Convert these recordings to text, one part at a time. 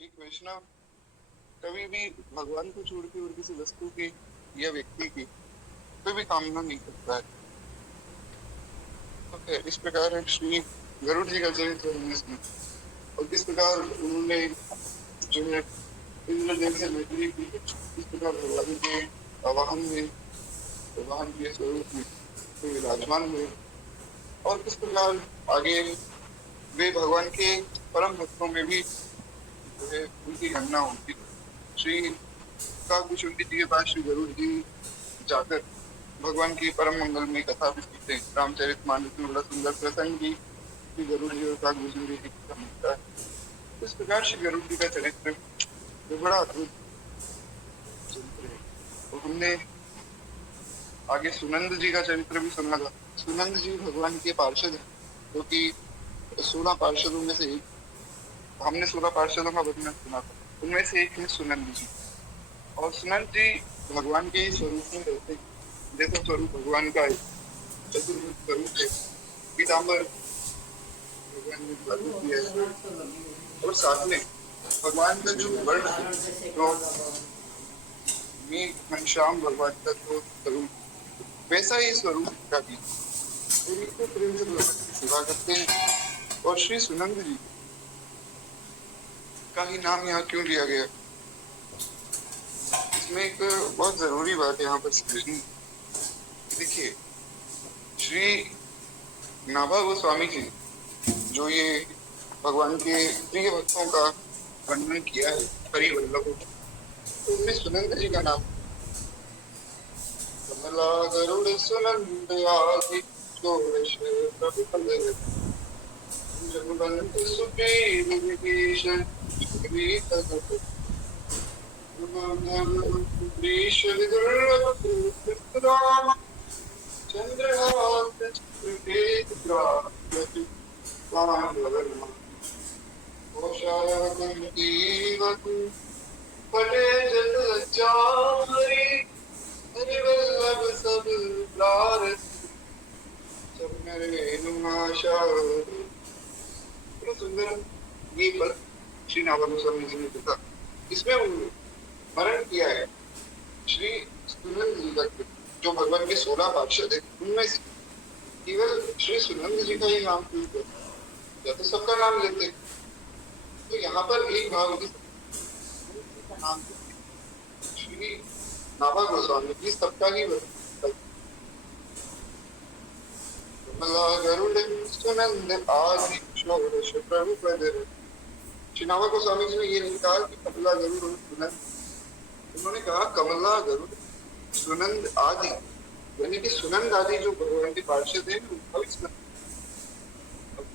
एक वैष्णव कभी भी भगवान को छोड़ के और किसी वस्तु की या व्यक्ति की कोई भी कामना नहीं करता है। तो इस प्रकार श्री गरुड़ जी का चरित्र हमने सुना और किस प्रकार उन्होंने जो है इंद्रदेव से मैत्री की, किस प्रकार भगवान के वाहन के स्वरूप में वे विराजमान हुए और किस प्रकार आगे वे भगवान के परम भक्तों में भी जो है उनकी गणना होती। श्री काकभूषुंडी जी के पास श्री गरुड़ जी जाकर भगवान की परम मंगलमय कथा भी सुनते हैं। रामचरितमानस में बड़ा सुंदर प्रसंग भी श्री गरुड़ जी और काकभूषुंडी जी का मिलता है। इस प्रकार श्री गरुड़ जी का चरित्र वो बड़ा अद्भुत चरित्र है। तो हमने आगे सुनंद जी का चरित्र भी सुना था। सुनंद जी भगवान के पार्षद हैं, जो कि 16 पार्षदों में से एक। हमने 16 पार्षदों का वर्णन सुना था, उनमें से एक है सुनंद जी। और सुनंद जी भगवान के ही स्वरूप में रहते हैं। देखो स्वरूप भगवान का है, चतुर्भुज स्वरूप है, पीताम्बर भगवान ने धारण किया है और साथ में भगवान का जो वर्ण है, जो घनश्याम भगवान का जो स्वरूप वैसा ही स्वरूप का भी तो प्रेम से भगवान की सेवा करते हैं। और श्री सुनंद जी का ही नाम यहाँ क्यों लिया गया, इसमें एक बहुत जरूरी बात यहाँ पर समझनी। देखिए श्री नाभा गोस्वामी जी जो ये भगवान के प्रिय भक्तों का वर्णन किया है परिवल्लभ, तो उनमें सुनंद जी का नाम कमला गरुड़ सुनंद आदि षोडश प्रभुपद जगबंत सुग्रीव विभीषण वृष विदुर्लभ राम चंद्रहास चतुर्वेद प्राप्त पांडवर्मा कुंतीवतु फटे जट लज्जारी हरिवल्लभ सब प्रारस सब नरेनुमाशा। सुंदर ये पद श्री नाभा गोस्वामी जी ने लिखा। इसमें वर्णन किया है श्री सुनंद जी का, जो भगवान के 16 पार्षद है उनमें से केवल श्री सुनंद जी का ही नाम क्यों, या तो सबका नाम लेते। तो यहाँ पर एक भाव का नाम श्री नाभा गोस्वामी जी सबका ही कमला गरुड़ सुनंद आदि षोडश प्रभुपद। श्री नाभा गोस्वामी जी ने ये नहीं कहा कि कमला गरुड़ और सुनंद, उन्होंने कहा कमला गरुड़ सुनंद आदि, यानी कि सुनंद आदि जो भगवान के पार्षद हैं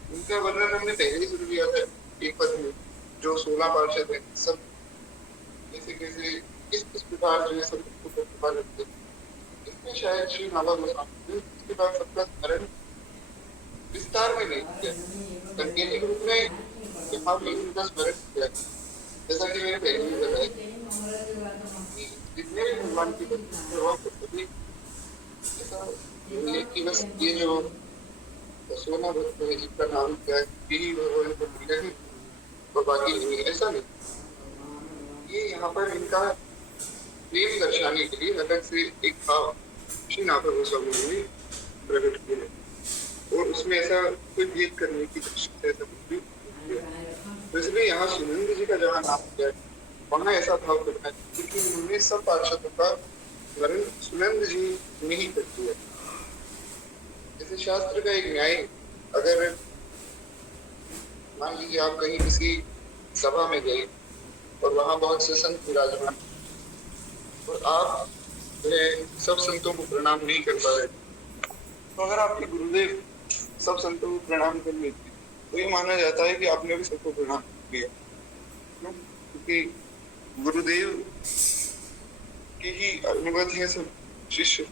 उनका वर्णन हमने पहले ही सुन लिया था एक पद में। जो 16 पार्षद हैं सब कैसे कैसे किस प्रकार जो है सब कृपा करते हैं, इसमें शायद श्री नाभा गोस्वामी ने इसके बाद सबका स्मरण विस्तार में नहीं किया, संकेतिक रूप में यहाँ भी उनका स्मरण किया। जैसा कि मैंने पहले भी बताया कि जितने भी भगवान की कि बस ये जो 16 भक्त है जिनका नाम क्या है यही भगवान को मिला है और बाकी नहीं, ऐसा नहीं। ये यहाँ पर इनका प्रेम दर्शाने के लिए अलग से एक भाव श्री नाभा गोस्वामी ने प्रकट किया और उसमें ऐसा कोई भेद करने की दृष्टि से ऐसा कुछ भी किया। इसलिए यहाँ सुनंद जी का जहाँ नाम किया है वहाँ ऐसा भाव करना है क्योंकि उन्होंने सब पार्षदों का वर्णन सुनंद जी ने ही कर दिया। जैसे शास्त्र का एक न्याय, अगर मान लीजिए आप कहीं किसी सभा में गए और वहां बहुत से संत विराजमान और आप सब संतों को प्रणाम नहीं कर पा रहे, तो अगर आपके गुरुदेव सब संतों को प्रणाम कर लेते तो ये माना जाता है कि आपने भी सबको प्रणाम किया, क्योंकि गुरुदेव की ही अनुगत है सब शिष्य।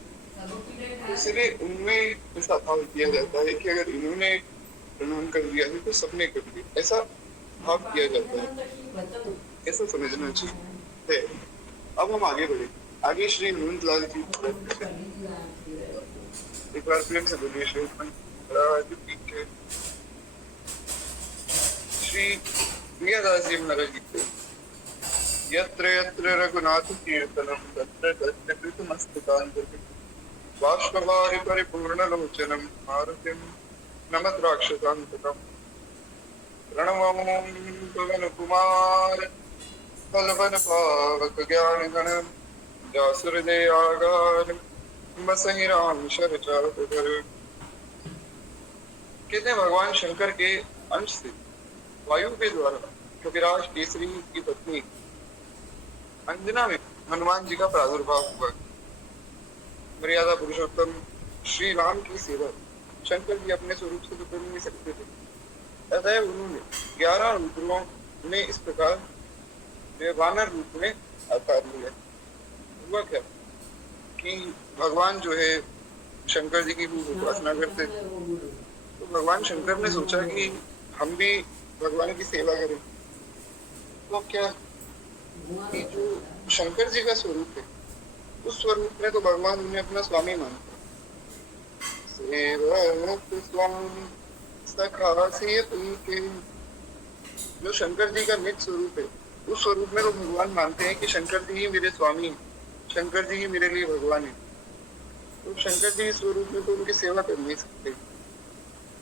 इसलिए उनमें ऐसा भाव किया जाता है कि अगर इन्होंने प्रणाम कर दिया है तो सबने कर दिया, ऐसा भाव किया जाता है, ऐसा समझना चाहिए। अब हम आगे बढ़े। आगे श्री हनुमंत लाल जी एक बार प्रेम से बोलिए श्री श्री प्रियादास जी महाराज जी यत्र यत्र रघुनाथ कीर्तनं तत्र तत्र कृतमस्तकाञ्जलिं बाष्पवारि परिपूर्णलोचनं मारुतिं नमत राक्षसान्तकम् प्रणमं पवनकुमार फलवनपावक ज्ञानगण जासुहृदयागार मसहि राम शरचापधर। कहते हैं भगवान शंकर के अंश से वायु के द्वारा कपिराज केसरी की पत्नी अंजना में हनुमान जी का प्रादुर्भाव हुआ। मर्यादा पुरुषोत्तम श्री राम की सेवा शंकर जी अपने स्वरूप से तो कर नहीं सकते थे, अतः उन्होंने 11 रूपों में इस प्रकार वानर रूप में अवतार लिया। हुआ क्या कि भगवान जो है शंकर जी की खूब उपासना करते थे, तो भगवान शंकर ने सोचा कि हम भी भगवान की सेवा करें। तो क्या कि जो शंकर जी का स्वरूप है उस स्वरूप में तो भगवान उन्हें अपना स्वामी मानते हैं। सेवक स्वामी सखा से के जो शंकर जी का निज स्वरूप है उस स्वरूप में तो भगवान मानते हैं कि शंकर जी ही मेरे स्वामी हैं, शंकर जी ही मेरे लिए भगवान है। तो शंकर जी इस स्वरूप में तो उनकी सेवा कर नहीं सकते।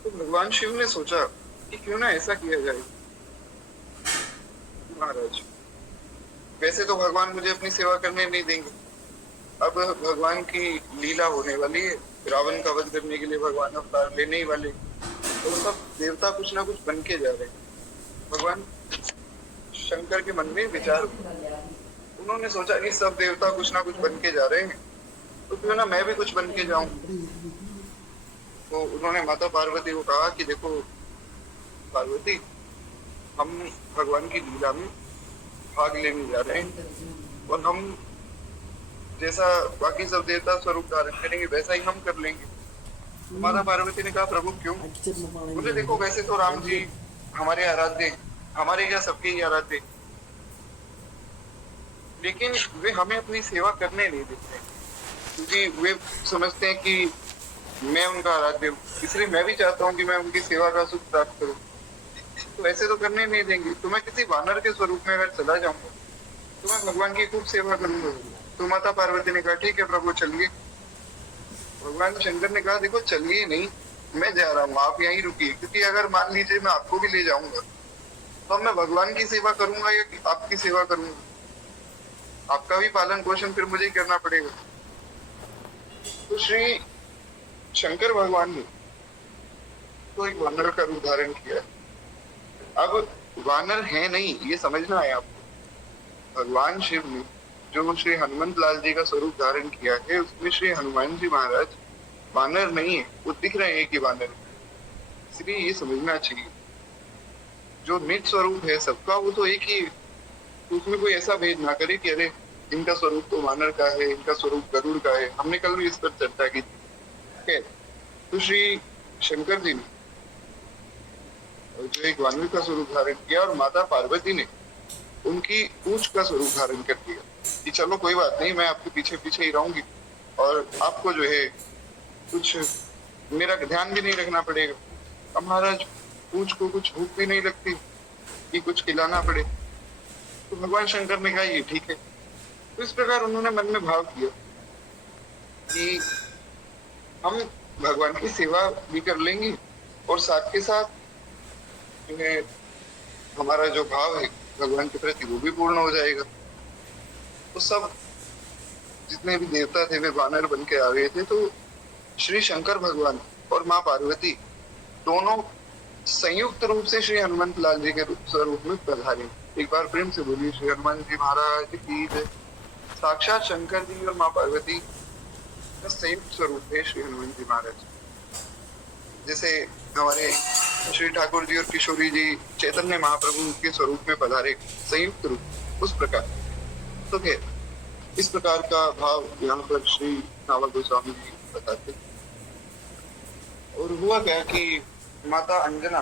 तो भगवान शिव ने सोचा कि क्यों ना ऐसा किया जाए। महाराज वैसे तो भगवान मुझे अपनी सेवा करने नहीं देंगे, अब भगवान की लीला होने वाली है, रावण का वध करने के लिए भगवान अवतार लेने ही वाले, तो सब देवता कुछ ना कुछ बन के जा रहे हैं। भगवान शंकर के मन में विचार, उन्होंने सोचा कि सब देवता कुछ ना कुछ बन के जा रहे हैं, तो क्यों ना मैं भी कुछ बन के जाऊं। तो उन्होंने माता पार्वती को कहा कि देखो पार्वती, हम भगवान की लीला में भाग लेने जा रहे हैं और हम जैसा बाकी सब देवता स्वरूप धारण करेंगे वैसा ही हम कर लेंगे। तो माता पार्वती ने कहा प्रभु क्यों? बोले देखो वैसे तो राम जी हमारे आराध्य, हमारे क्या सबके ही आराध्य, लेकिन वे हमें अपनी सेवा करने नहीं देते क्योंकि वे समझते हैं कि मैं उनका आराध्य हूँ, इसलिए मैं भी चाहता हूँ कि मैं उनकी सेवा का सुख प्राप्त करूँ। तो ऐसे तो करने नहीं देंगे, तो मैं किसी वानर के स्वरूप में अगर चला जाऊंगा तो मैं भगवान की खूब सेवा करूंगा। तो माता पार्वती ने कहा ठीक है प्रभु चलिए। भगवान शंकर ने कहा देखो चलिए नहीं, मैं जा रहा हूँ, आप यहीं रुकिए, क्योंकि अगर मान लीजिए मैं आपको भी ले जाऊंगा तो मैं भगवान की सेवा करूंगा या आपकी सेवा करूंगा? आपका भी पालन पोषण फिर मुझे ही करना पड़ेगा। तो श्री शंकर भगवान ने तो एक वानर का रूप धारण किया। अब वानर है नहीं ये समझना है आपको। भगवान शिव ने जो श्री हनुमंत लाल जी का स्वरूप धारण किया है उसमें श्री हनुमान जी महाराज वानर नहीं है, वो दिख रहे हैं कि वानर है, इसलिए ये समझना चाहिए जो निज स्वरूप है सबका वो तो एक ही है। तो उसमें कोई ऐसा भेद ना करे कि अरे इनका स्वरूप तो वानर का है, इनका स्वरूप गरुड़ का है। हमने कल भी इस पर चर्चा की थी। तो श्री शंकर जी ने जो एक वानर का स्वरूप धारण किया और माता पार्वती ने उनकी पूंछ का स्वरूप धारण कर दिया कि चलो कोई बात नहीं, मैं आपके पीछे पीछे ही रहूंगी और आपको जो है कुछ मेरा ध्यान भी नहीं रखना पड़ेगा। अब महाराज पूंछ को कुछ भूख भी नहीं लगती कि कुछ खिलाना पड़े। तो भगवान शंकर ने कहा ये ठीक है। तो इस प्रकार उन्होंने मन में भाव किया कि हम भगवान की सेवा भी कर लेंगे और साथ के साथ जो है हमारा जो भाव है भगवान के प्रति वो भी पूर्ण हो जाएगा। तो सब जितने भी देवता थे वे वानर बन के आ गए थे। तो श्री शंकर भगवान और माँ पार्वती दोनों संयुक्त रूप से श्री हनुमंत लाल जी के स्वरूप में पधारे। एक बार प्रेम से बोलिए श्री हनुमान जी महाराज की जय। साक्षात शंकर जी और माँ पार्वती का संयुक्त स्वरूप है श्री हनुमान जी महाराज। जैसे हमारे श्री ठाकुर जी और किशोरी जी चैतन्य महाप्रभु के स्वरूप में पधारे संयुक्त रूप, उस प्रकार तो है। इस प्रकार का भाव यहाँ पर श्री नावा गोस्वामी जी बताते। और हुआ क्या कि माता अंजना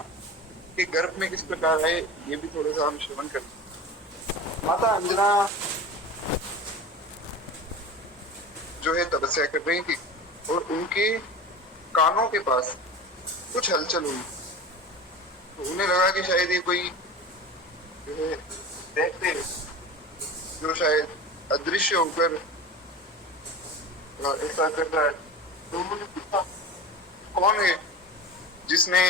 के गर्भ में किस प्रकार है ये भी थोड़ा सा हम श्रवण करते। माता अंजना जो है तपस्या कर रही थी और उनके कानों के पास कुछ हलचल हुई। तो उन्हें लगा कि शायद ये कोई जो है देखते जो शायद अदृश्य होकर ऐसा कर रहा है। तो उन्होंने पूछा कौन है जिसने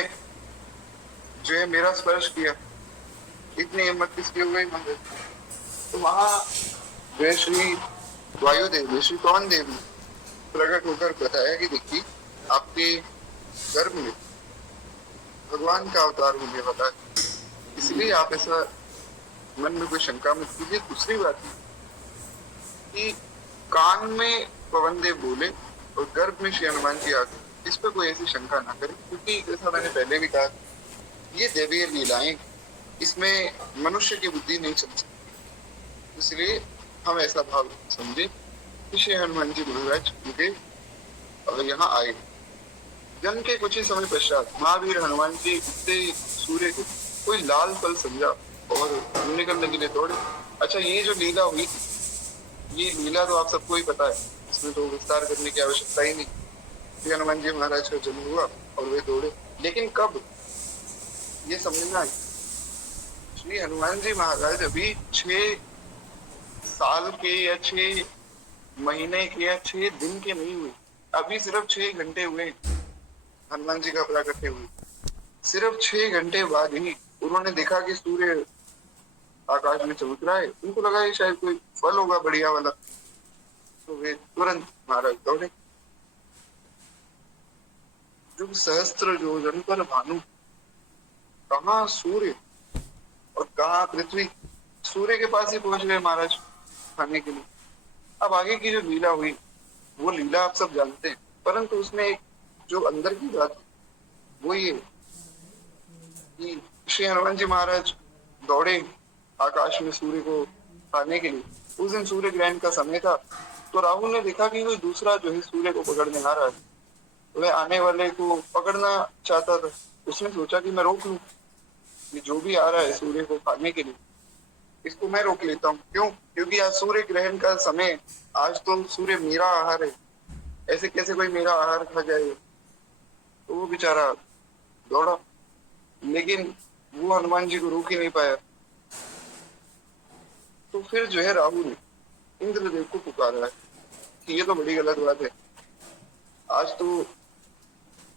जो है मेरा स्पर्श किया, इतनी हिम्मत किसकी हो गई मंदिर। तो वहां वे श्री वायुदेव श्री पवन देव ने प्रकट होकर बताया कि देखिए आपके गर्भ में भगवान का अवतार होने वाला है, इसलिए आप ऐसा मन में कोई शंका मत कीजिए। दूसरी बात कि कान में पवन देव बोले और गर्भ में श्री हनुमान जी आ गए, इस पर कोई ऐसी शंका ना करें, क्योंकि जैसा मैंने पहले भी कहा ये दैवीय लीलाएं, इसमें मनुष्य की बुद्धि नहीं चल सकती। इसलिए हम ऐसा भाव समझे कि श्री हनुमान जी महाराज उनके यहाँ आए। जन्म के कुछ ही समय पश्चात महावीर हनुमान जी उगते सूर्य को कोई लाल फल समझा और निकलने के लिए दौड़े। अच्छा, ये जो लीला हुई, ये लीला तो आप सबको ही पता है, इसमें तो विस्तार करने की आवश्यकता ही नहीं। श्री हनुमान जी महाराज का जन्म हुआ और वे दौड़े, लेकिन कब ये समझना है, श्री हनुमान जी महाराज अभी 6 साल के या 6 महीने के या 6 दिन के नहीं हुए, अभी सिर्फ 6 घंटे हुए हनुमान जी का प्राकट्य हुए। सिर्फ 6 घंटे बाद ही उन्होंने देखा कि सूर्य आकाश में चमक रहा है। उनको लगा कि शायद कोई फल होगा बढ़िया वाला, तो वे तुरंत महाराज दौड़े। जुग सहस्त्र योजन पर भानु, कहाँ सूर्य और कहाँ पृथ्वी। सूर्य के पास ही पहुंच गए महाराज खाने के लिए। अब आगे की जो लीला हुई वो लीला आप सब जानते हैं, परंतु उसमें एक जो अंदर की बात वो ये कि श्री हनुमान जी महाराज दौड़े आकाश में सूर्य को खाने के लिए। उस दिन सूर्य ग्रहण का समय था, तो राहुल ने देखा कि कोई दूसरा जो है सूर्य को पकड़ने आ रहा है, तो वह आने वाले को पकड़ना चाहता था। उसने सोचा कि मैं रोक लूं, ये जो भी आ रहा है सूर्य को खाने के लिए, इसको मैं रोक लेता हूँ। क्यों? क्योंकि आज सूर्य ग्रहण का समय, आज तो सूर्य मेरा आहार है, ऐसे कैसे कोई मेरा आहार खा जाएगा। तो वो बेचारा दौड़ा, लेकिन वो हनुमान जी को रोक ही नहीं पाया। तो फिर जो है राहु ने इंद्रदेव को पुकारा है कि ये तो बड़ी गलत बात है, आज तो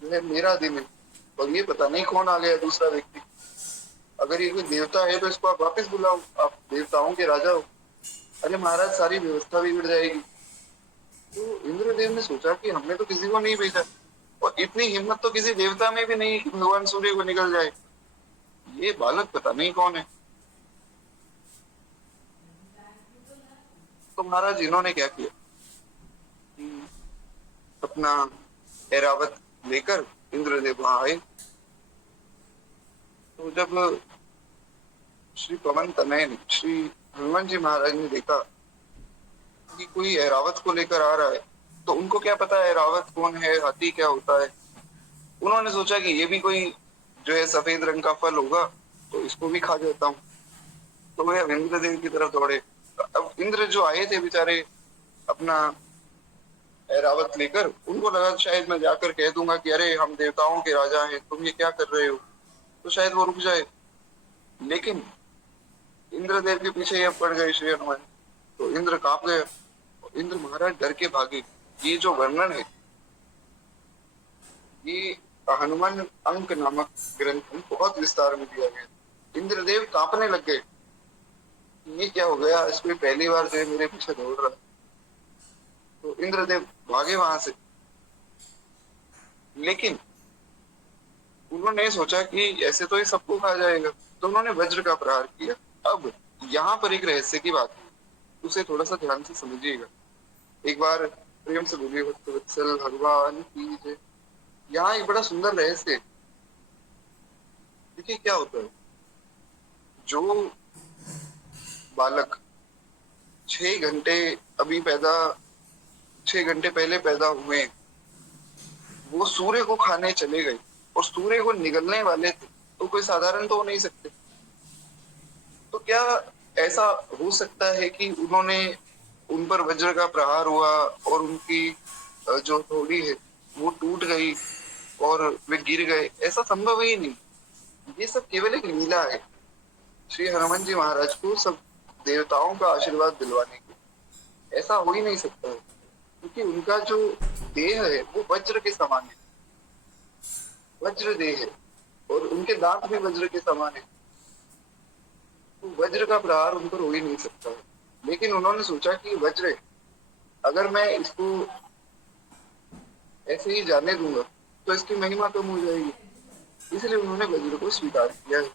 जो है मेरा दिन है और ये पता नहीं कौन आ गया दूसरा व्यक्ति। अगर ये कोई देवता है तो इसको आप वापस बुलाओ, आप देवताओं के राजा हो। अरे महाराज, सारी व्यवस्था बिगड़ जाएगी। तो इंद्रदेव ने सोचा कि हमने तो किसी को नहीं भेजा, और इतनी हिम्मत तो किसी देवता में भी नहीं कि भगवान सूर्य को निकल जाए, ये बालक पता नहीं कौन है। तो महाराज इन्होंने क्या किया, अपना ऐरावत लेकर इंद्रदेव वहां आए। तो जब श्री पवन तनय ने, श्री हनुमान जी महाराज ने देखा कि कोई ऐरावत को लेकर आ रहा है, तो उनको क्या पता है ऐरावत कौन है, हाथी क्या होता है। उन्होंने सोचा कि ये भी कोई जो है सफेद रंग का फल होगा, तो इसको भी खा जाता हूँ। तो वे इंद्रदेव की तरफ दौड़े। अब इंद्र जो आए थे बेचारे अपना ऐरावत लेकर, उनको लगा शायद मैं जाकर कह दूंगा कि अरे हम देवताओं के राजा हैं, तुम ये क्या कर रहे हो, तो शायद वो रुक जाए। लेकिन इंद्रदेव के पीछे ये पड़ गए श्री हनुमान, तो इंद्र कांप गए। इंद्र महाराज डर के भागे। ये जो वर्णन है ये हनुमान अंक नामक ग्रंथ में बहुत विस्तार में दिया गया। इंद्रदेव कांपने लग गए, ये क्या हो गया, इसमें पहली बार जो है मेरे पीछे दौड़ रहा। तो इंद्रदेव भागे वहां से, लेकिन उन्होंने सोचा कि ऐसे तो ये सबको खा जाएगा, तो उन्होंने वज्र का प्रहार किया। अब यहाँ पर एक रहस्य की बात है, उसे थोड़ा सा ध्यान से समझिएगा। एक बार प्रेम से बोलिए भक्तवत्सल भगवान की जय। यहाँ एक बड़ा सुंदर रहस्य है। देखिए क्या होता है, जो बालक 6 घंटे अभी 6 घंटे पहले पैदा हुए, वो सूर्य को खाने चले गए और सूर्य को निगलने वाले थे, तो कोई साधारण तो हो नहीं सकते। तो क्या ऐसा हो सकता है कि उन्होंने उन पर वज्र का प्रहार हुआ और उनकी जो हथौड़ी है वो टूट गई और वे गिर गए? ऐसा संभव ही नहीं। ये सब केवल एक लीला है। श्री हनुमान जी महाराज को सब देवताओं का आशीर्वाद दिलवाने के। ऐसा हो ही नहीं सकता है, क्योंकि उनका जो देह है वो वज्र के समान है, वज्र देह है, और उनके दांत भी वज्र के समान है। तो वज्र का प्रहार उन पर हो ही नहीं सकता है। लेकिन उन्होंने सोचा कि वज्र है, अगर मैं इसको ऐसे ही जाने दूंगा तो इसकी महिमा कम हो जाएगी। इसलिए उन्होंने वज्र को स्वीकार किया है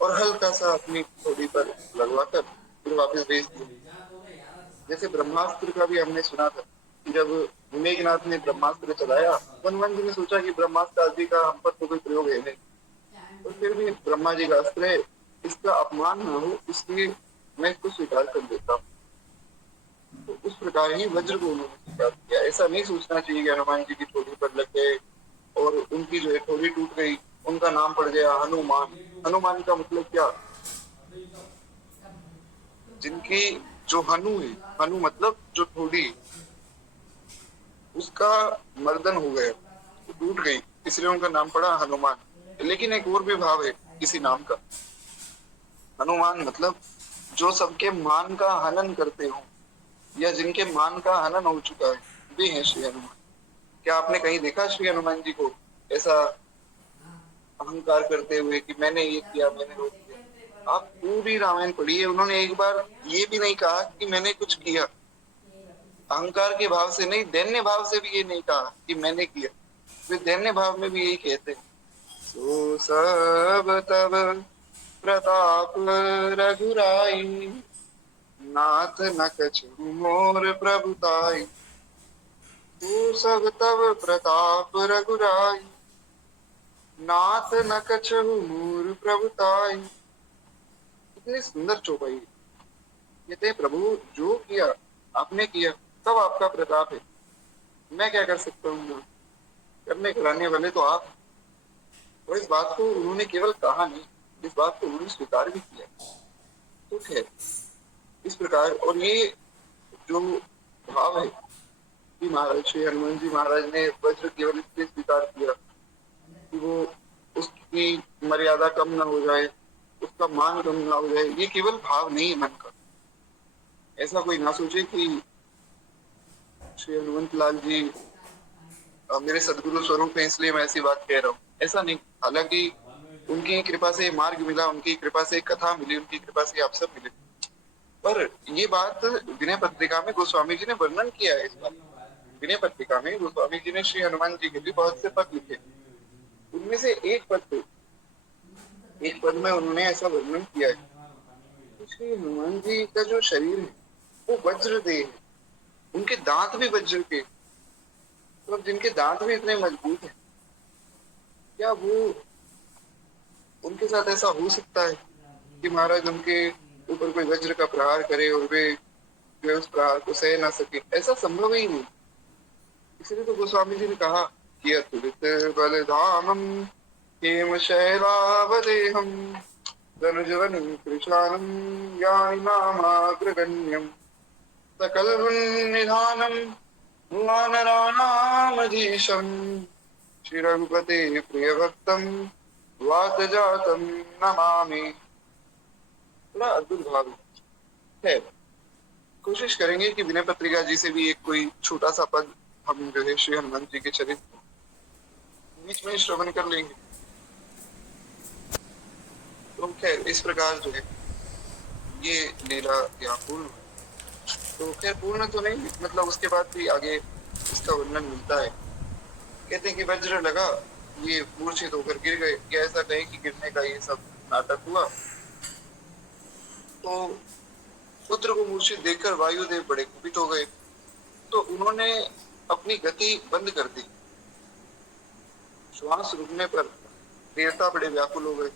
और हल्का सा अपनी थोड़ी पर लगवाकर फिर वापस भेज दिया। जैसे ब्रह्मास्त्र का भी हमने सुना था कि जब मेघनाथ ने ब्रह्मास्त्र चलाया, हनुमान जी ने सोचा कि ब्रह्मास्त्र आदि का हम पर तो कोई प्रयोग है नहीं, और फिर भी ब्रह्मा जी का अस्त्र है, इसका अपमान ना हो इसलिए मैं इसको स्वीकार कर देता हूँ। तो उस प्रकार ही वज्र को उन्होंने स्वीकार किया। ऐसा नहीं सोचना चाहिए कि हनुमान जी की ठोड़ी पर लग गए और उनकी जो है ठोड़ी टूट गई, उनका नाम पड़ गया हनुमान। हनुमान का मतलब क्या? जिनकी जो हनु है, हनु मतलब जो ठोड़ी, उसका मर्दन हो गया, वो टूट गई, इसलिए उनका नाम पड़ा हनुमान। लेकिन एक और भी भाव है किसी नाम का। हनुमान मतलब जो सबके मान का हनन करते हो, या जिनके मान का हनन हो चुका है, वे हैं श्री हनुमान। क्या आपने कहीं देखा श्री हनुमान जी को ऐसा अहंकार करते हुए कि मैंने ये किया, मैंने वो किया? आप पूरी रामायण पढ़िए, उन्होंने एक बार ये भी नहीं कहा कि मैंने कुछ किया। अहंकार के भाव से नहीं, दैन्य भाव से भी ये नहीं कहा कि मैंने किया। वे दैन्य भाव में भी यही कहते हैं, सो सब तब प्रताप रघुराई, नाथ न कछु मोर प्रभुताई। तू सब तब प्रताप रघुराई, नाथ न कछु मोर प्रभुताई। कितनी सुंदर चौपाई है। कहते हैं प्रभु जो किया आपने किया, तब आपका प्रताप है, मैं क्या कर सकता हूँ? करने कराने वाले तो आप। और इस बात को उन्होंने केवल कहा नहीं, इस बात को उन्होंने स्वीकार भी किया। तो खैर इस प्रकार, और ये जो भाव है कि महाराज श्री हनुमान जी महाराज ने वज्र केवल इसलिए स्वीकार किया कि वो उसकी मर्यादा कम ना हो जाए, उसका मान कम ना हो जाए, ये केवल भाव नहीं है मन का। ऐसा कोई ना सोचे कि श्री हनुमंत लाल जी मेरे सदगुरु स्वरूप है इसलिए मैं ऐसी बात कह रहा हूँ, ऐसा नहीं। हालांकि उनकी कृपा से मार्ग मिला, उनकी कृपा से कथा मिली, उनकी कृपा से आप सब मिले। पर ये बात विनय पत्रिका में गोस्वामी जी ने वर्णन किया है। इस बात विनय पत्रिका में गोस्वामी जी ने श्री हनुमान जी के लिए बहुत से पद लिखे। उनमें से एक पद में उन्होंने ऐसा वर्णन किया है कि श्री हनुमान जी का जो शरीर है वो वज्र देह है, उनके दांत भी वज्र के। तो जिनके दांत भी इतने मजबूत है, क्या वो, उनके साथ ऐसा हो सकता है कि महाराज उनके ऊपर कोई वज्र का प्रहार करे और वे जो है उस प्रहार को सह ना सके? ऐसा संभव ही नहीं। इसलिए तो गोस्वामी जी ने कहा कि अतुलित बलधामम हेम शैलावदेहम धनुजवनं कृशानं ज्ञानि नामाग्रगण्यं सकल निधानम वानराणामधीशं श्री रघुपते प्रिय भक्तम वात जातम नमामि। बड़ा अद्भुत भाव है। कोशिश करेंगे कि विनय पत्रिका जी से भी एक कोई छोटा सा पद हम जो है श्री हनुमान जी के चरित्र बीच में श्रवण कर लेंगे। तो खैर इस प्रकार जो है ये लीला यहाँ पूर्ण। तो खैर पूर्ण तो नहीं, मतलब उसके बाद भी आगे इसका वर्णन मिलता है। कहते हैं कि वज्र लगा, ये मूर्छित होकर गिर गए, या ऐसा कहे कि गिरने का ये सब नाटक हुआ। तो पुत्र को मूर्छित देखकर वायुदेव बड़े कुपित हो गए, तो उन्होंने अपनी गति बंद कर दी। श्वास रुकने पर देवता बड़े व्याकुल हो गए।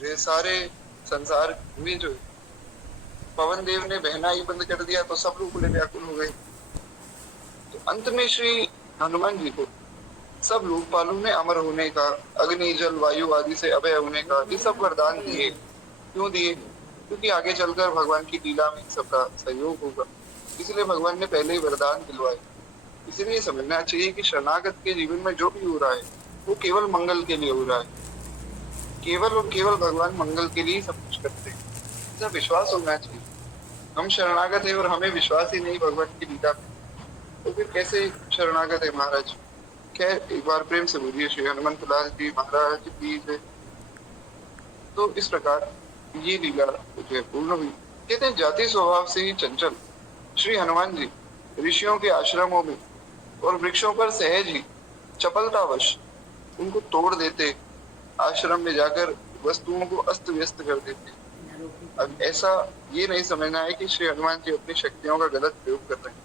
ये सारे संसार में जो पवन देव ने बहना ही बंद कर दिया, तो सब लोग बड़े व्याकुल हो गए। तो अंत में श्री हनुमान जी को सब लोकपालों ने अमर होने का, अग्नि जल वायु आदि से अभय होने का, ये सब वरदान दिए। क्यों दिए? क्योंकि आगे चलकर भगवान की लीला में सबका सहयोग होगा, इसलिए भगवान ने पहले ही वरदान दिलवाए। इसलिए समझना चाहिए कि शरणागत के जीवन में जो भी हो रहा है वो केवल मंगल के लिए हो रहा है। केवल और केवल भगवान मंगल के लिए सब कुछ करते हैं। ऐसा विश्वास होना चाहिए। हम शरणागत है और हमें विश्वास ही नहीं भगवान की लीला पे, तो फिर कैसे शरणागत है महाराज। खैर एक बार प्रेम से बोलिए श्री हनुमंत लाल जी महाराज की जय। तो इस प्रकार ये लीला जो है पूर्ण हुई। कहते हैं जाति स्वभाव से ही चंचल श्री हनुमान जी ऋषियों के आश्रमों में और वृक्षों पर सहज ही चपलतावश उनको तोड़ देते, आश्रम में जाकर वस्तुओं को अस्त व्यस्त कर देते। अब ऐसा ये नहीं समझना है कि श्री हनुमान जी अपनी शक्तियों का गलत प्रयोग कर रहे हैं।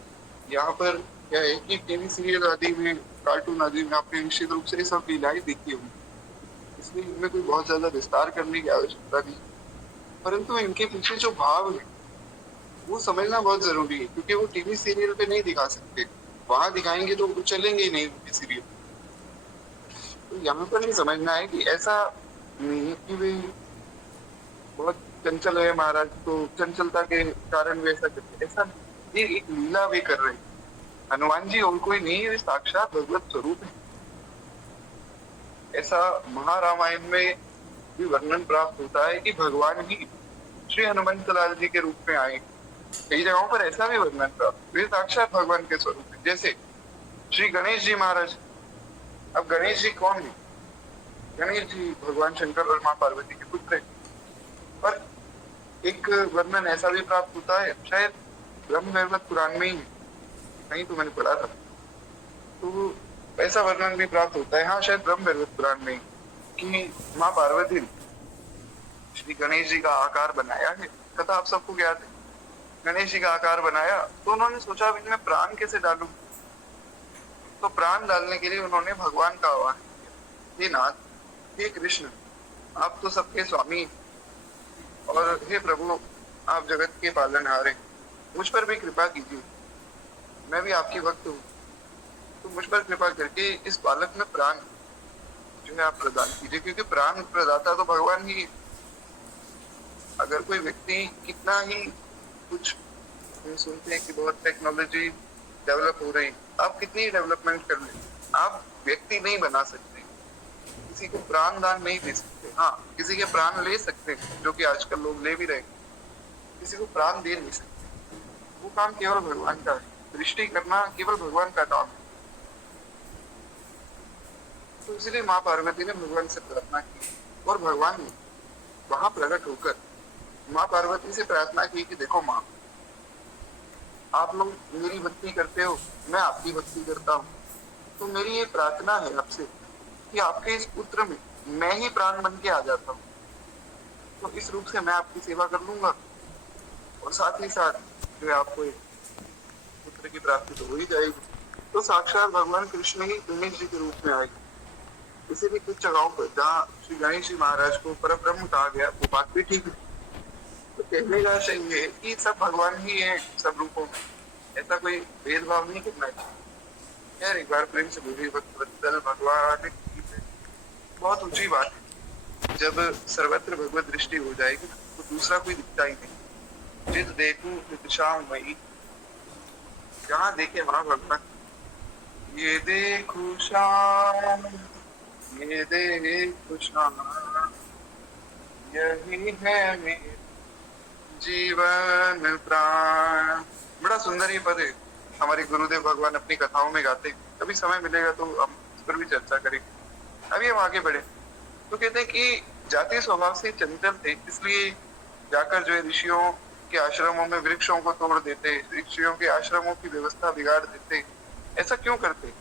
यहाँ पर क्या है कि टीवी सीरियल आदि में, कार्टून आदि में आपने निश्चित रूप से ये सब लीलाएं देखी होंगी, इसलिए इनमें कोई बहुत ज्यादा विस्तार करने की आवश्यकता नहीं। परंतु इनके पीछे जो भाव है वो समझना बहुत जरूरी है, क्योंकि वो टीवी सीरियल पे नहीं दिखा सकते। वहां दिखाएंगे तो वो चलेंगे ही नहीं उनके सीरियल। तो यहाँ पर नहीं समझना है कि ऐसा नहीं है कि वे बहुत चंचल है महाराज, तो चंचलता के कारण वे ऐसा करते, ऐसा नहीं। ये एक लीला वे कर रहे हैं। हनुमान जी और कोई नहीं है, वे साक्षात भगवत स्वरूप है। ऐसा महारामायण में भी वर्णन प्राप्त होता है कि भगवान ही श्री हनुमंत लाल जी के रूप में आए। कई जगहों पर ऐसा भी वर्णन प्राप्त, वे साक्षात भगवान के स्वरूप है। जैसे श्री गणेश जी महाराज। अब गणेश जी कौन है? गणेश जी भगवान शंकर और माँ पार्वती के पुत्र हैं। पर एक वर्णन ऐसा भी प्राप्त होता है, शायद ब्रह्म वैवर्त पुराण में ही है, कहीं तो मैंने पढ़ा था, तो ऐसा वर्णन भी प्राप्त होता है, हाँ शायद ब्रह्म वैवर्त पुराण में ही, कि माँ पार्वती ने श्री गणेश जी का आकार बनाया है। कथा आप सबको ज्ञात है। गणेश जी का आकार बनाया तो उन्होंने सोचा इनमें प्राण कैसे डालूं। तो प्राण डालने के लिए उन्होंने भगवान का आह्वान किया, हे नाथ, हे कृष्ण, आप तो सबके स्वामी और हे प्रभु, आप जगत के पालनहार हैं, मुझ पर भी कृपा कीजिए, मैं भी आपकी भक्त हूँ, तो मुझ पर कृपा करके इस बालक में प्राण जो है आप प्रदान कीजिए, क्योंकि प्राण प्रदाता तो भगवान ही है। अगर कोई व्यक्ति कितना ही कुछ सुनते हैं कि बहुत टेक्नोलॉजी डेवलप हो रही, आप कितनी डेवलपमेंट कर ले, आप व्यक्ति नहीं बना सकते, किसी को प्राण दान नहीं दे सकते। हाँ, किसी के प्राण ले सकते हैं, जो कि आजकल लोग ले भी रहे, किसी को प्राण दे नहीं सकते। वो काम केवल भगवान का है, सृष्टि करना केवल भगवान का काम है। तो इसलिए माँ पार्वती ने भगवान से प्रार्थना की और भगवान ने वहां प्रकट होकर माँ पार्वती से प्रार्थना की कि देखो माँ, आप लोग मेरी भक्ति करते हो, मैं आपकी भक्ति करता हूँ, तो मेरी ये प्रार्थना है आपसे कि आपके इस पुत्र में मैं ही प्राण बन के आ जाता हूँ, तो इस रूप से मैं आपकी सेवा कर लूंगा और साथ ही साथ जो है आपको एक पुत्र की प्राप्ति तो हो ही जाएगी। तो साक्षात भगवान कृष्ण ही गणेश जी के रूप में आएगी। इसे भी कुछ जगहों पर जहाँ श्री गणेश जी महाराज को परब्रह्म कहा गया, वो बात भी ठीक है। तो कहने का सही है कि सब भगवान ही है सब रूपों में, ऐसा कोई भेदभाव नहीं करना चाहिए। यार एक बार प्रेम से बोलिए भक्तवत्सल भगवान की जय। बहुत ऊंची बात है, जब सर्वत्र भगवत दृष्टि हो जाएगी तो दूसरा कोई दिखता ही नहीं। जिस देखूं दिशाओं मई, जहाँ देखे वहां भगवान। ये देखो श्याम, ये देखो श्याम, यही है मेरे जीवन प्राण। बड़ा सुंदर ये पद है, हमारे गुरुदेव भगवान अपनी कथाओं में गाते। कभी समय मिलेगा तो हम इस पर भी चर्चा करेंगे। अभी हम आगे बढ़े तो कहते हैं कि जाति स्वभाव से चंचल थे, इसलिए जाकर जो है ऋषियों के आश्रमों में वृक्षों को तोड़ देते, ऋषियों के आश्रमों की व्यवस्था बिगाड़ देते। ऐसा क्यों करते?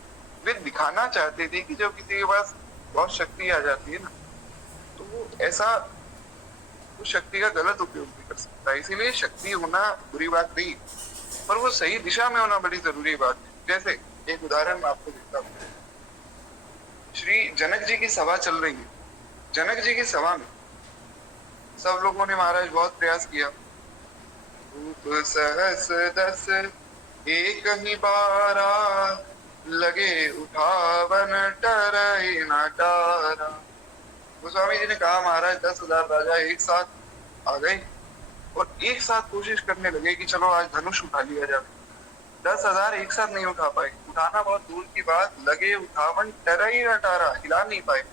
वे दिखाना चाहते थे कि जब किसी के पास बहुत शक्ति आ जाती है ना, तो वो ऐसा उस शक्ति का गलत उपयोग भी कर सकता है। इसीलिए शक्ति होना बुरी बात नहीं, पर वो सही दिशा में होना बड़ी जरूरी बात है। जैसे एक उदाहरण मैं आपको देता हूँ। श्री जनक जी की सभा चल रही है। जनक जी की सभा में सब लोगों ने महाराज बहुत प्रयास किया, रूप सहस दस एक ही बारा, लगे उठावन टरई न टारा। गोस्वामी जी ने कहा महाराज 10,000 राजा एक साथ आ गए और एक साथ कोशिश करने लगे कि चलो आज धनुष उठा लिया जाए। 10,000 एक साथ नहीं उठा पाए, उठाना बहुत दूर की बात, लगे उठावन टरई न टारा, हिला नहीं पाए।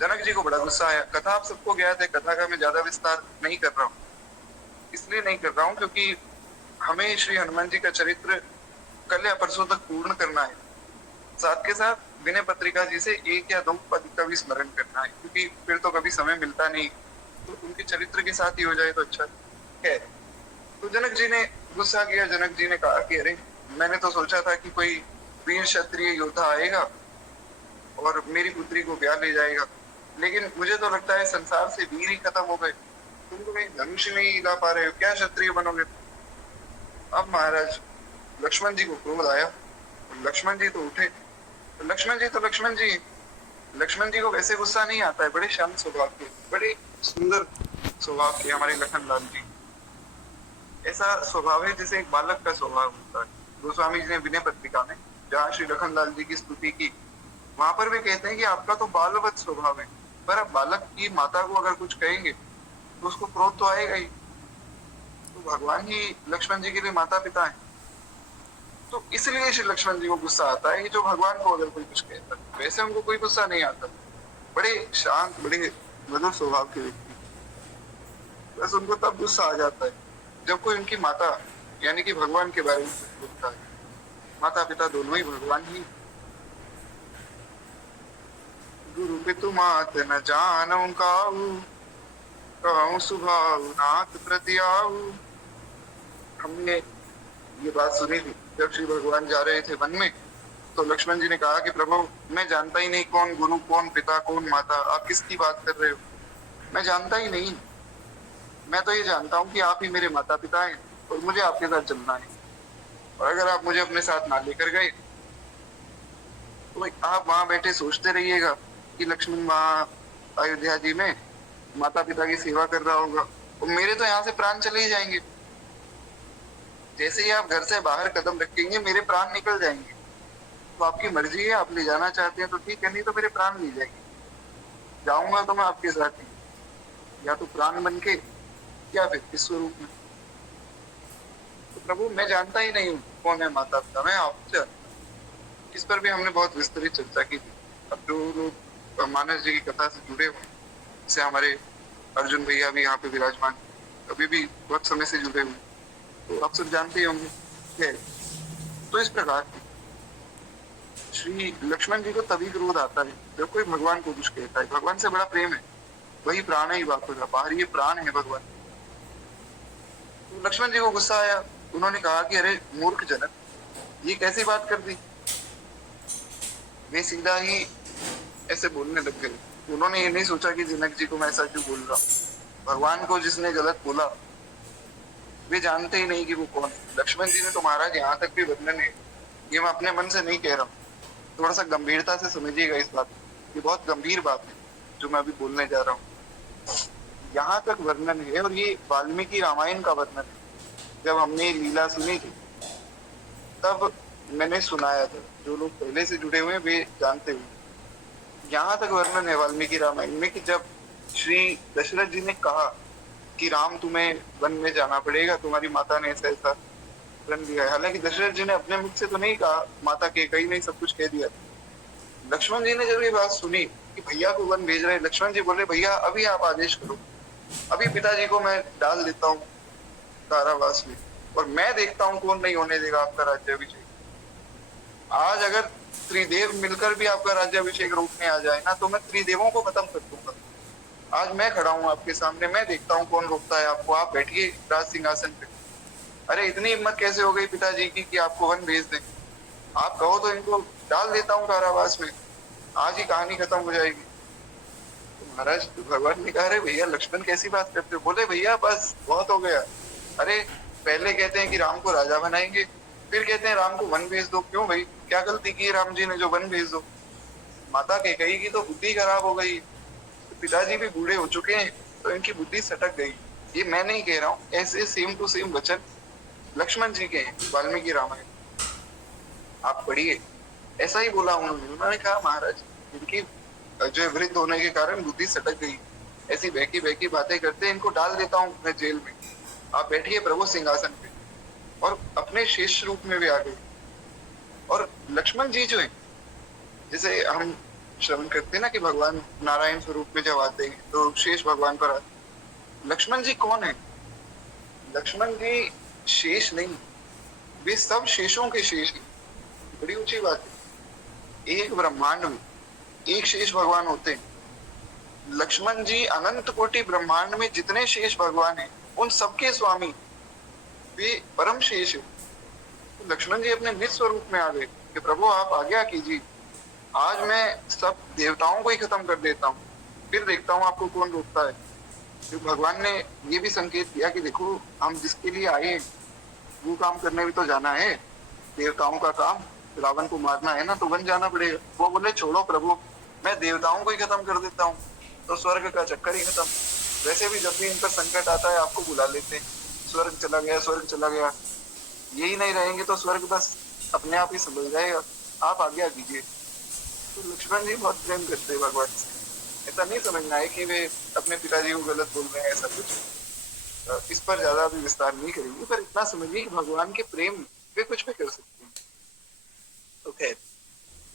जनक जी को बड़ा गुस्सा आया। कथा आप सबको ज्ञात है, कथा का मैं ज्यादा विस्तार नहीं कर रहा हूँ। इसलिए नहीं कर रहा हूँ क्योंकि हमें श्री हनुमान जी का चरित्र कल या परसों तक पूर्ण करना है। साथ के साथ विनय पत्रिका जी से एक या दो पद का भी स्मरण करना है, क्योंकि फिर तो कभी समय मिलता नहीं, तो उनके चरित्र के साथ ही हो जाए तो अच्छा है। तो जनक जी ने गुस्सा किया। जनक जी ने कहा कि अरे, मैंने तो सोचा था कि कोई वीर क्षत्रिय योद्धा आएगा और मेरी पुत्री को ब्याह ले जाएगा, लेकिन मुझे तो लगता है संसार से वीर ही खत्म हो गए। तुम तो कहीं धनुष नहीं ला पा रहे हो, क्या क्षत्रिय बनोगे? अब महाराज लक्ष्मण जी को क्रोध आया। लक्ष्मण जी तो उठे। लक्ष्मण जी तो लक्ष्मण जी, लक्ष्मण जी को वैसे गुस्सा नहीं आता है, बड़े शांत स्वभाव के, बड़े सुंदर स्वभाव के हमारे लखन लाल जी। ऐसा स्वभाव है जैसे एक बालक का स्वभाव होता है। गोस्वामी जी ने विनय पत्रिका में जहाँ श्री लखन लाल जी की स्तुति की, वहां पर भी कहते हैं कि आपका तो बालवत स्वभाव है, पर आप बालक की माता को अगर कुछ कहेंगे तो उसको क्रोध तो आएगा ही। तो भगवान ही लक्ष्मण जी के लिए माता पिता है, तो इसलिए श्री लक्ष्मण जी को गुस्सा आता है कि जो भगवान को अगर कोई कुछ कहता है, वैसे उनको कोई गुस्सा नहीं आता। बड़े शांत, बड़े मधुर स्वभाव के व्यक्ति, बस उनको तब गुस्सा आ जाता है जब कोई उनकी माता यानी कि भगवान के बारे में कुछ बोलता है। माता पिता दोनों ही भगवान ही। गुरु पितु मात न जानऊ काहू, कहूँ सुभाव नाथ प्रति आऊ। हमने ये बात सुनी थी जब श्री भगवान जा रहे थे वन में, तो लक्ष्मण जी ने कहा कि प्रभु, मैं जानता ही नहीं कौन गुरु, कौन पिता, कौन माता, आप किसकी बात कर रहे हो? मैं जानता ही नहीं। मैं तो ये जानता हूँ कि आप ही मेरे माता पिता हैं और मुझे आपके साथ चलना है। और अगर आप मुझे अपने साथ ना लेकर गए तो आप वहां बैठे सोचते रहिएगा कि लक्ष्मण वहां अयोध्या जी में माता पिता की सेवा कर रहा होगा, और मेरे तो यहाँ से प्राण चले ही जाएंगे। जैसे ही आप घर से बाहर कदम रखेंगे मेरे प्राण निकल जाएंगे। तो आपकी मर्जी है, आप ले जाना चाहते हैं तो ठीक है, नहीं तो मेरे प्राण ले जाएंगे। जाऊंगा तो मैं आपके साथ ही, या तो प्राण बन के या फिर इस स्वरूप में। तो प्रभु, मैं जानता ही नहीं हूँ कौन है माता पिता, मैं आपसे जानता हूं। इस पर भी हमने बहुत विस्तृत चर्चा की थी। अब जो लोग मानस जी की कथा से जुड़े हुए, जैसे हमारे अर्जुन भैया भी यहाँ पे विराजमान, अभी भी बहुत समय से जुड़े हुए, तो आप सब जानते ही होंगे। तो इस प्रकार श्री लक्ष्मण जी को तभी क्रोध आता है जब कोई भगवान को कुछ कहता है। भगवान से बड़ा प्रेम है, वही प्राण है ही बापू का, बाहर ये प्राण है भगवान। तो लक्ष्मण जी को गुस्सा आया। उन्होंने कहा कि अरे मूर्ख जनक, ये कैसी बात कर दी? वे सीधा ही ऐसे बोलने लग गए। उन्होंने ये नहीं सोचा कि जनक जी को मैं ऐसा क्यों बोल रहा हूँ। भगवान को जिसने गलत बोला वे जानते ही नहीं कि वो कौन है। लक्ष्मण जी ने तो महाराज यहाँ तक भी वर्णन है, ये मैं अपने मन से नहीं कह रहा हूँ, थोड़ा सा गंभीरता से समझिएगा इस बात को। ये बहुत गंभीर बात है जो मैं अभी बोलने जा रहा हूँ। यहाँ तक वर्णन है, और ये वाल्मीकि रामायण का वर्णन है। जब हमने लीला सुनी थी तब मैंने सुनाया था, जो लोग पहले से जुड़े हुए वे जानते हुए। यहाँ तक वर्णन है वाल्मीकि रामायण में कि जब श्री दशरथ जी ने कहा कि राम, तुम्हें वन में जाना पड़ेगा, तुम्हारी माता ने ऐसा ऐसा प्रण दिया है। हालांकि दशरथ जी ने अपने मुख से तो नहीं कहा, माता के कहीं नहीं सब कुछ कह दिया। लक्ष्मण जी ने जब ये बात सुनी कि भैया को वन भेज रहे, लक्ष्मण जी बोले, भैया अभी आप आदेश करो, अभी पिताजी को मैं डाल देता हूँ कारावास में, और मैं देखता हूँ कौन नहीं होने देगा आपका राज्याभिषेक। आज अगर त्रिदेव मिलकर भी आपका राज्याभिषेक रोकने आ जाए ना, तो मैं त्रिदेवों को खत्म कर दूंगा। आज मैं खड़ा हूँ आपके सामने, मैं देखता हूँ कौन रोकता है आपको। आप बैठिए राज सिंहासन पे। अरे इतनी हिम्मत कैसे हो गई पिताजी की कि आपको वन भेज दें? आप कहो तो इनको डाल देता हूँ कारावास में, आज ही कहानी खत्म हो जाएगी। तो महाराज भगवान ने कहा, अरे भैया लक्ष्मण कैसी बात करते हो? बोले, भैया बस बहुत हो गया। अरे पहले कहते हैं कि राम को राजा बनाएंगे, फिर कहते हैं राम को वन भेज दो। क्यों भाई, क्या गलती की राम जी ने जो वन भेज दो? माता कैकेयी की तो बुद्धि खराब हो गई, तो पिताजी भी बूढ़े हो चुके हैं, तो इनकी बुद्धि सटक गई। ये मैं नहीं कह रहा हूँ, ऐसे सेम टू सेम वचन लक्ष्मण जी के हैं वाल्मीकि रामायण, आप पढ़िए। ऐसा ही बोला उन्होंने कहा, महाराज इनकी जो वृद्ध होने के कारण बुद्धि सटक गई, ऐसी बहकी बहकी बातें करते, इनको डाल देता हूँ मैं जेल में। आप बैठिए प्रभु सिंहासन पे। और अपने शेष रूप में भी आ गए। और लक्ष्मण जी जो है, जैसे हम श्रवण करते हैं ना कि भगवान नारायण स्वरूप में जब आते हैं तो शेष भगवान पर आते हैं। लक्ष्मण जी कौन है? लक्ष्मण जी शेष नहीं, वे सब शेषों के शेष हैं। बड़ी ऊंची बात है। एक ब्रह्मांड में एक शेष भगवान होते हैं। लक्ष्मण जी अनंत कोटि ब्रह्मांड में जितने शेष भगवान हैं उन सबके स्वामी, वे परम शेष है। तो लक्ष्मण जी अपने निज स्वरूप में आ गए कि प्रभु आप आज्ञा कीजिए, आज मैं सब देवताओं को ही खत्म कर देता हूँ, फिर देखता हूँ आपको कौन रोकता है। तो भगवान ने ये भी संकेत दिया कि देखो हम जिसके लिए आए वो काम करने भी तो जाना है, देवताओं का काम रावण को मारना है ना, तो वन जाना पड़ेगा। वो बोले छोड़ो प्रभु, मैं देवताओं को ही खत्म कर देता हूँ तो स्वर्ग का चक्कर ही खत्म। वैसे भी जब भी इन पर संकट आता है आपको बुला लेते हैं, स्वर्ग चला गया स्वर्ग चला गया, यही नहीं रहेंगे तो स्वर्ग बस अपने आप ही संभल जाएगा, आप आज्ञा कीजिए। तो लक्ष्मण जी बहुत प्रेम करते हैं भगवान से। ऐसा नहीं समझना है कि वे अपने पिताजी को गलत बोल रहे हैं, ऐसा कुछ इस पर ज्यादा भी विस्तार नहीं करेंगे, पर इतना समझिए कि भगवान के प्रेम वे कुछ भी कर सकते हैं। तो खैर,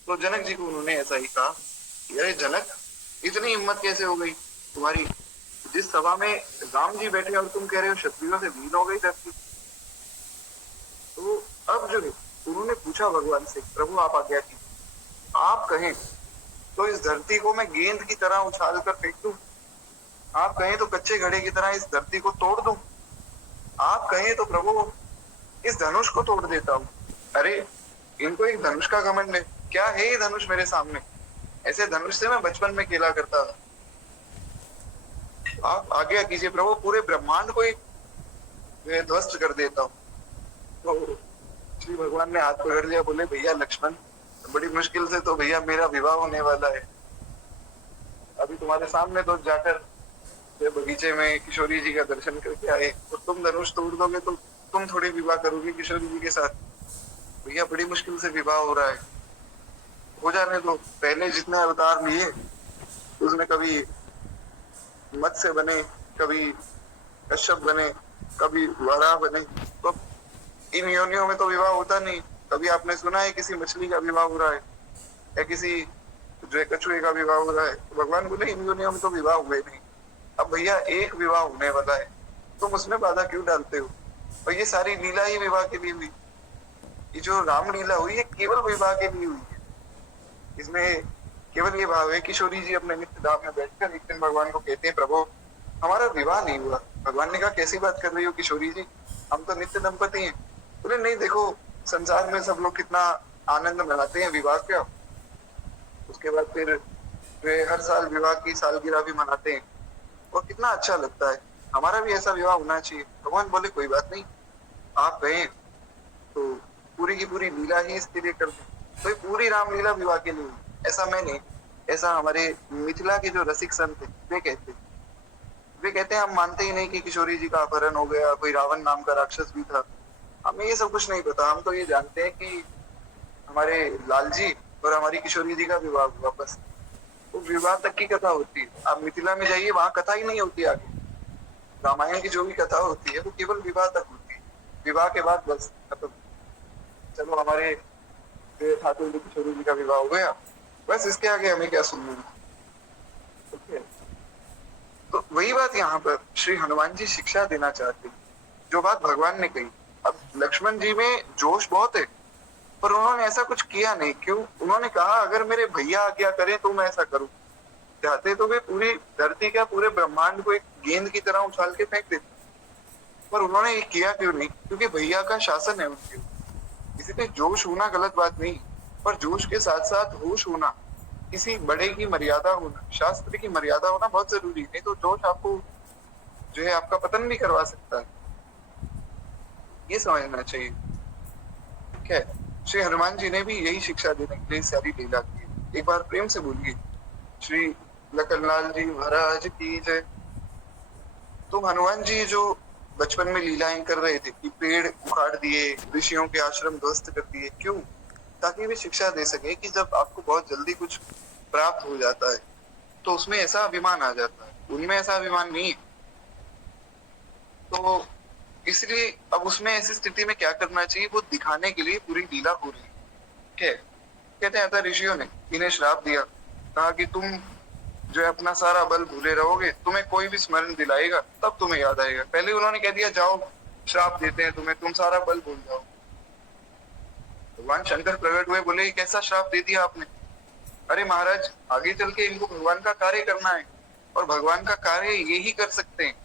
तो जनक जी को उन्होंने ऐसा ही कहा कि अरे जनक, इतनी हिम्मत कैसे हो गई तुम्हारी, जिस सभा में राम जी बैठे और तुम कह रहे हो क्षत्रियों से वीन हो गई धरती। तो अब जो है उन्होंने पूछा भगवान से, प्रभु आप आज्ञा कीजिए, आप कहें तो इस धरती को मैं गेंद की तरह उछाल कर फेंक दूं, आप कहें तो कच्चे घड़े की तरह इस धरती को तोड़ दूं, आप कहें तो प्रभु इस धनुष को तोड़ देता हूं। अरे इनको एक धनुष का घमंड है, क्या है ये धनुष मेरे सामने, ऐसे धनुष से मैं बचपन में खेला करता था। आप आज्ञा कीजिए प्रभु, पूरे ब्रह्मांड को एक ध्वस्त कर देता हूँ। तो श्री भगवान ने हाथ पकड़ लिया, बोले भैया लक्ष्मण, बड़ी मुश्किल से तो भैया मेरा विवाह होने वाला है, अभी तुम्हारे सामने तो जाकर बगीचे में किशोरी जी का दर्शन करके आए, और तुम धनुष तोड़ दोगे तो तुम थोड़ी विवाह करोगे किशोरी जी के साथ, भैया बड़ी मुश्किल से विवाह हो रहा है, हो जाने दो। पहले जितने अवतार लिए उसमें कभी मत्स्य बने, कभी कश्यप बने, कभी वराह बने, तो इन योनियों में तो विवाह होता नहीं। कभी आपने सुना है किसी मछली का विवाह हो रहा है या किसी जो है कछुए का विवाह हो रहा है? तो भगवान बोले इन योनियों में तो विवाह हुए नहीं, अब भैया एक विवाह होने वाला है, तुम उसमें बाधा क्यों डालते हो? और ये सारी लीला ही विवाह के लिए हुई, ये जो राम लीला हुई है केवल विवाह के लिए हुई है। इसमें केवल ये भाव है, किशोरी जी अपने नित्य धाम में बैठकर एक दिन भगवान को कहते हैं, प्रभु हमारा विवाह नहीं हुआ। भगवान ने कहा कैसी बात कर रही हो किशोरी जी, हम तो नित्य दंपति हैं। बोले नहीं, देखो संसार में सब लोग कितना आनंद मनाते हैं विवाह का, उसके बाद फिर वे हर साल विवाह की सालगिरह भी मनाते हैं और कितना अच्छा लगता है, हमारा भी ऐसा विवाह होना चाहिए। भगवान बोले कोई बात नहीं, आप कहें तो पूरी की पूरी लीला ही इसके लिए कर दें। तो ये पूरी रामलीला विवाह के लिए, ऐसा मैं नहीं, ऐसा हमारे मिथिला के जो रसिक संत थे वे कहते हैं हम मानते ही नहीं कि किशोरी जी का अपहरण हो गया, कोई रावण नाम का राक्षस भी था, हमें ये सब कुछ नहीं पता। हम तो ये जानते हैं कि हमारे लाल जी और हमारी किशोरी जी का विवाह हुआ, बस वो विवाह तक की कथा होती है। आप मिथिला में जाइए, वहां कथा ही नहीं होती आगे, रामायण की जो भी कथा होती है वो केवल विवाह तक होती है, विवाह के बाद बस खत्म। चलो हमारे ठाकुर जी किशोरी जी का विवाह हो गया, बस इसके आगे हमें क्या सुनना है। तो वही बात यहाँ पर श्री हनुमान जी शिक्षा देना चाहते हैं, जो बात भगवान ने कही। अब लक्ष्मण जी में जोश बहुत है, पर उन्होंने ऐसा कुछ किया नहीं। क्यों? उन्होंने कहा अगर मेरे भैया आज्ञा करें तो मैं ऐसा करूं। चाहते तो वे पूरी धरती क्या पूरे ब्रह्मांड को एक गेंद की तरह उछाल के फेंक देते, पर उन्होंने ये किया क्यों नहीं? क्योंकि भैया का शासन है उनके। इसलिए जोश होना गलत बात नहीं, पर जोश के साथ साथ होश होना, किसी बड़े की मर्यादा होना, शास्त्र की मर्यादा होना बहुत जरूरी है। नहीं तो जोश आपको जो है आपका पतन भी करवा सकता है, ये समझना चाहिए। ठीक है, श्री हनुमान जी ने भी यही शिक्षा देने के लिए सारी लीला की। एक बार प्रेम से बोलिए श्री लखनलाल जी महाराज की जय। तो हनुमान जी जो बचपन में लीलाएं कर रहे थे कि पेड़ उखाड़ दिए, ऋषियों के आश्रम ध्वस्त कर दिए, क्यों? ताकि वे शिक्षा दे सके कि जब आपको बहुत जल्दी कुछ प्राप्त हो जाता है तो उसमें ऐसा अभिमान आ जाता है, उनमें ऐसा अभिमान नहीं है। तो इसलिए अब उसमें ऐसी स्थिति में क्या करना चाहिए, वो दिखाने के लिए पूरी लीला हो रही है। ठीक है, कहते हैं ऋषियों ने इन्हें श्राप दिया, कहा कि तुम जो है अपना सारा बल भूले रहोगे, तुम्हें कोई भी स्मरण दिलाएगा तब तुम्हें याद आएगा। पहले उन्होंने कह दिया जाओ श्राप देते हैं तुम्हें, तुम सारा बल भूल जाओ। भगवान शंकर प्रकट हुए, बोले कैसा श्राप दे दिया आपने? अरे महाराज, आगे चल के इनको भगवान का कार्य करना है और भगवान का कार्य यही कर सकते हैं,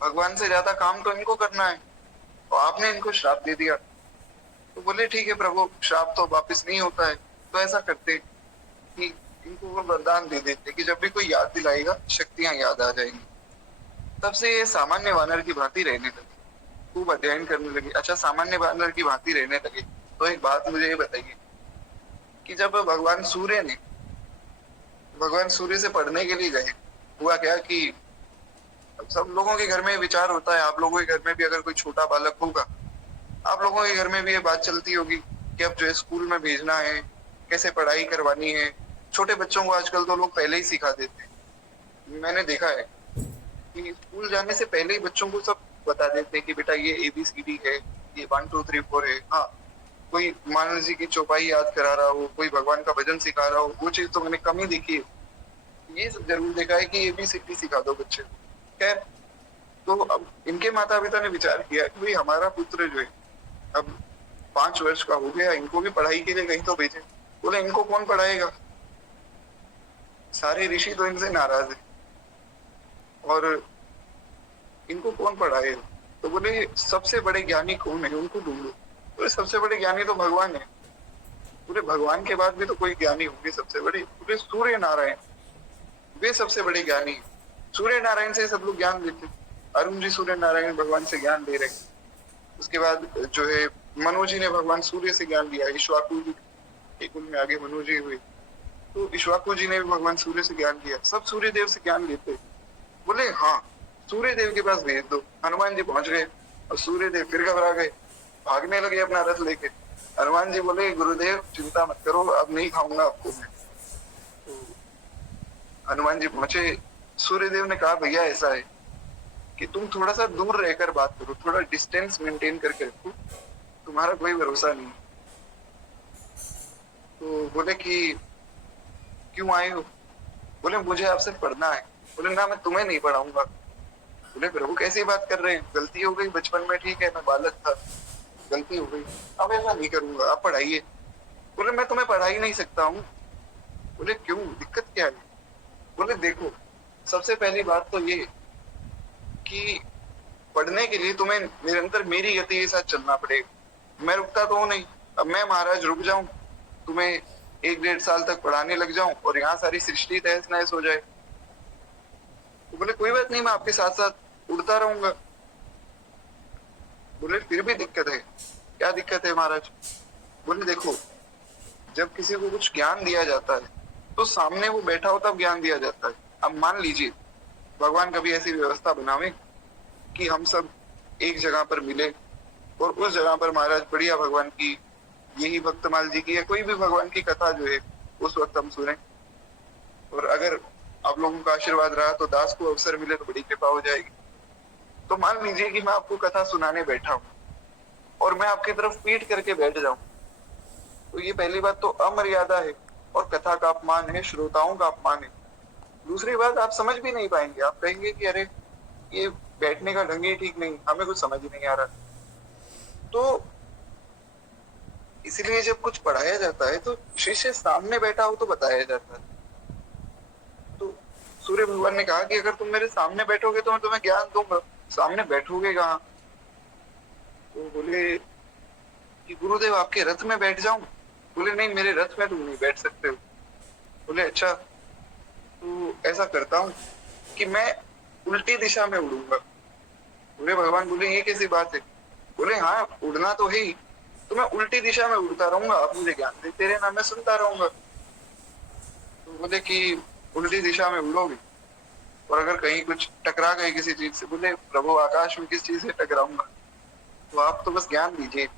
भगवान से ज्यादा काम तो इनको करना है, तो आपने इनको श्राप दे दिया। तो बोले ठीक है प्रभु, श्राप तो वापस नहीं होता है, तो ऐसा करते कि इनको वो वरदान दे देते कि जब भी कोई याद दिलाएगा शक्तियां याद आ जाएंगी। तब से ये सामान्य वानर की भांति रहने लगे, खूब अध्ययन करने लगे। अच्छा, सामान्य वानर की भांति रहने लगे तो एक बात मुझे ये बताइए कि जब भगवान सूर्य से पढ़ने के लिए गए, हुआ क्या कि अब सब लोगों के घर में विचार होता है, आप लोगों के घर में भी अगर कोई छोटा बालक होगा, आप लोगों के घर में भी ये बात चलती होगी कि अब जो है स्कूल में भेजना है, कैसे पढ़ाई करवानी है। छोटे बच्चों को आजकल तो लोग पहले ही सिखा देते हैं। मैंने देखा है कि स्कूल जाने से पहले ही बच्चों को सब बता देते हैं कि बेटा ये ABCD है, ये 1 2 3 4 है। हाँ, कोई मान लीजिए कि चौपाई याद करा रहा हो, कोई भगवान का भजन सिखा रहा हो, वो चीज तो मैंने कम ही देखी है। ये सब जरूर देखा है कि ABCD सिखा दो बच्चे को। खैर, तो अब इनके माता पिता ने विचार किया कि भाई हमारा पुत्र जो है अब 5 वर्ष का हो गया, इनको भी पढ़ाई के लिए कहीं तो भेजे। बोले इनको कौन पढ़ाएगा, सारे ऋषि तो इनसे नाराज है और इनको कौन पढ़ाएगा। तो बोले सबसे बड़े ज्ञानी कौन है, उनको ढूंढो। बोले सबसे बड़े ज्ञानी तो भगवान है। बोले भगवान के बाद भी तो कोई ज्ञानी होंगे सबसे बड़े। बोले सूर्य नारायण, वे सबसे बड़े ज्ञानी है। सूर्य नारायण से सब लोग ज्ञान लेते। अरुण जी सूर्य नारायण भगवान से ज्ञान ले रहे। उसके बाद जो है मनु जी ने भगवान सूर्य से ज्ञान लिया। इक्ष्वाकु जी के कुल में आगे मनु जी हुए, तो इक्ष्वाकु जी ने भी भगवान सूर्य से ज्ञान लिया। सब सूर्य देव से ज्ञान लेते। बोले हाँ, सूर्य देव के पास भेज दो। हनुमान जी पहुंच गए और सूर्य देव फिर घबरा गए, भागने लगे अपना रथ लेके। हनुमान जी बोले गुरुदेव चिंता मत करो, अब नहीं खाऊंगा आपको मैं। तो हनुमान जी पहुंचे, सूर्य देव ने कहा भैया ऐसा है कि तुम थोड़ा सा दूर रहकर बात करो, थोड़ा डिस्टेंस मेंटेन करके रखो, तुम्हारा कोई भरोसा नहीं। तो बोले कि क्यों आए हो? बोले मुझे आपसे पढ़ना है। बोले ना, मैं तुम्हें नहीं पढ़ाऊंगा। बोले प्रभु कैसी बात कर रहे हैं, गलती हो गई बचपन में, ठीक है मैं बालक था, गलती हो गई, अब ऐसा नहीं करूंगा, आप पढ़ाइए। बोले मैं तुम्हें पढ़ा ही नहीं सकता हूँ। बोले क्यों, दिक्कत क्या है? बोले देखो, सबसे पहली बात तो ये कि पढ़ने के लिए तुम्हें निरंतर मेरी गति के साथ चलना पड़ेगा। मैं रुकता तो हूँ नहीं। अब मैं महाराज रुक जाऊं, तुम्हें 1 1.5 साल तक पढ़ाने लग जाऊं और यहाँ सारी सृष्टि तहस नहस हो जाए। तो बोले कोई बात नहीं, मैं आपके साथ साथ उड़ता रहूंगा। बोले फिर भी दिक्कत है। क्या दिक्कत है महाराज? बोले देखो, जब किसी को कुछ ज्ञान दिया जाता है तो सामने वो बैठा हो तब ज्ञान दिया जाता है। अब मान लीजिए भगवान कभी ऐसी व्यवस्था बनावे कि हम सब एक जगह पर मिले और उस जगह पर महाराज बढ़िया भगवान की, यही भक्तमाल जी की या कोई भी भगवान की कथा जो है उस वक्त हम सुने, और अगर आप लोगों का आशीर्वाद रहा तो दास को अवसर मिले तो बड़ी कृपा हो जाएगी। तो मान लीजिए कि मैं आपको कथा सुनाने बैठा हूँ और मैं आपकी तरफ पीठ करके बैठ जाऊं, तो ये पहली बात तो अमर्यादा है और कथा का अपमान है, श्रोताओं का अपमान है। दूसरी बात, आप समझ भी नहीं पाएंगे, आप कहेंगे कि अरे ये बैठने का ढंग ही ठीक नहीं, हमें कुछ समझ ही नहीं आ रहा। तो इसलिए जब कुछ पढ़ाया जाता है तो शिष्य सामने बैठा हो तो बताया जाता है। तो सूर्य भगवान ने कहा कि अगर तुम मेरे सामने बैठोगे तो मैं तुम्हें ज्ञान दूंगा, सामने बैठोगे कहाँ? तो बोले कि गुरुदेव आपके रथ में बैठ जाऊं। बोले नहीं, मेरे रथ में तुम नहीं बैठ सकते हो। बोले अच्छा, तो ऐसा करता हूँ कि मैं उल्टी दिशा में उड़ूंगा। बोले भगवान, बोले ये कैसी बात है? बोले हाँ, उड़ना तो है ही, तो मैं उल्टी दिशा में उड़ता रहूंगा, आप मुझे ज्ञान देते रहना, मैं सुनता रहूंगा। तो बोले कि उल्टी दिशा में उड़ोगे और अगर कहीं कुछ टकरा गए किसी चीज से, बोले प्रभु आकाश में किस चीज से टकराऊंगा, तो आप तो बस ज्ञान दीजिए।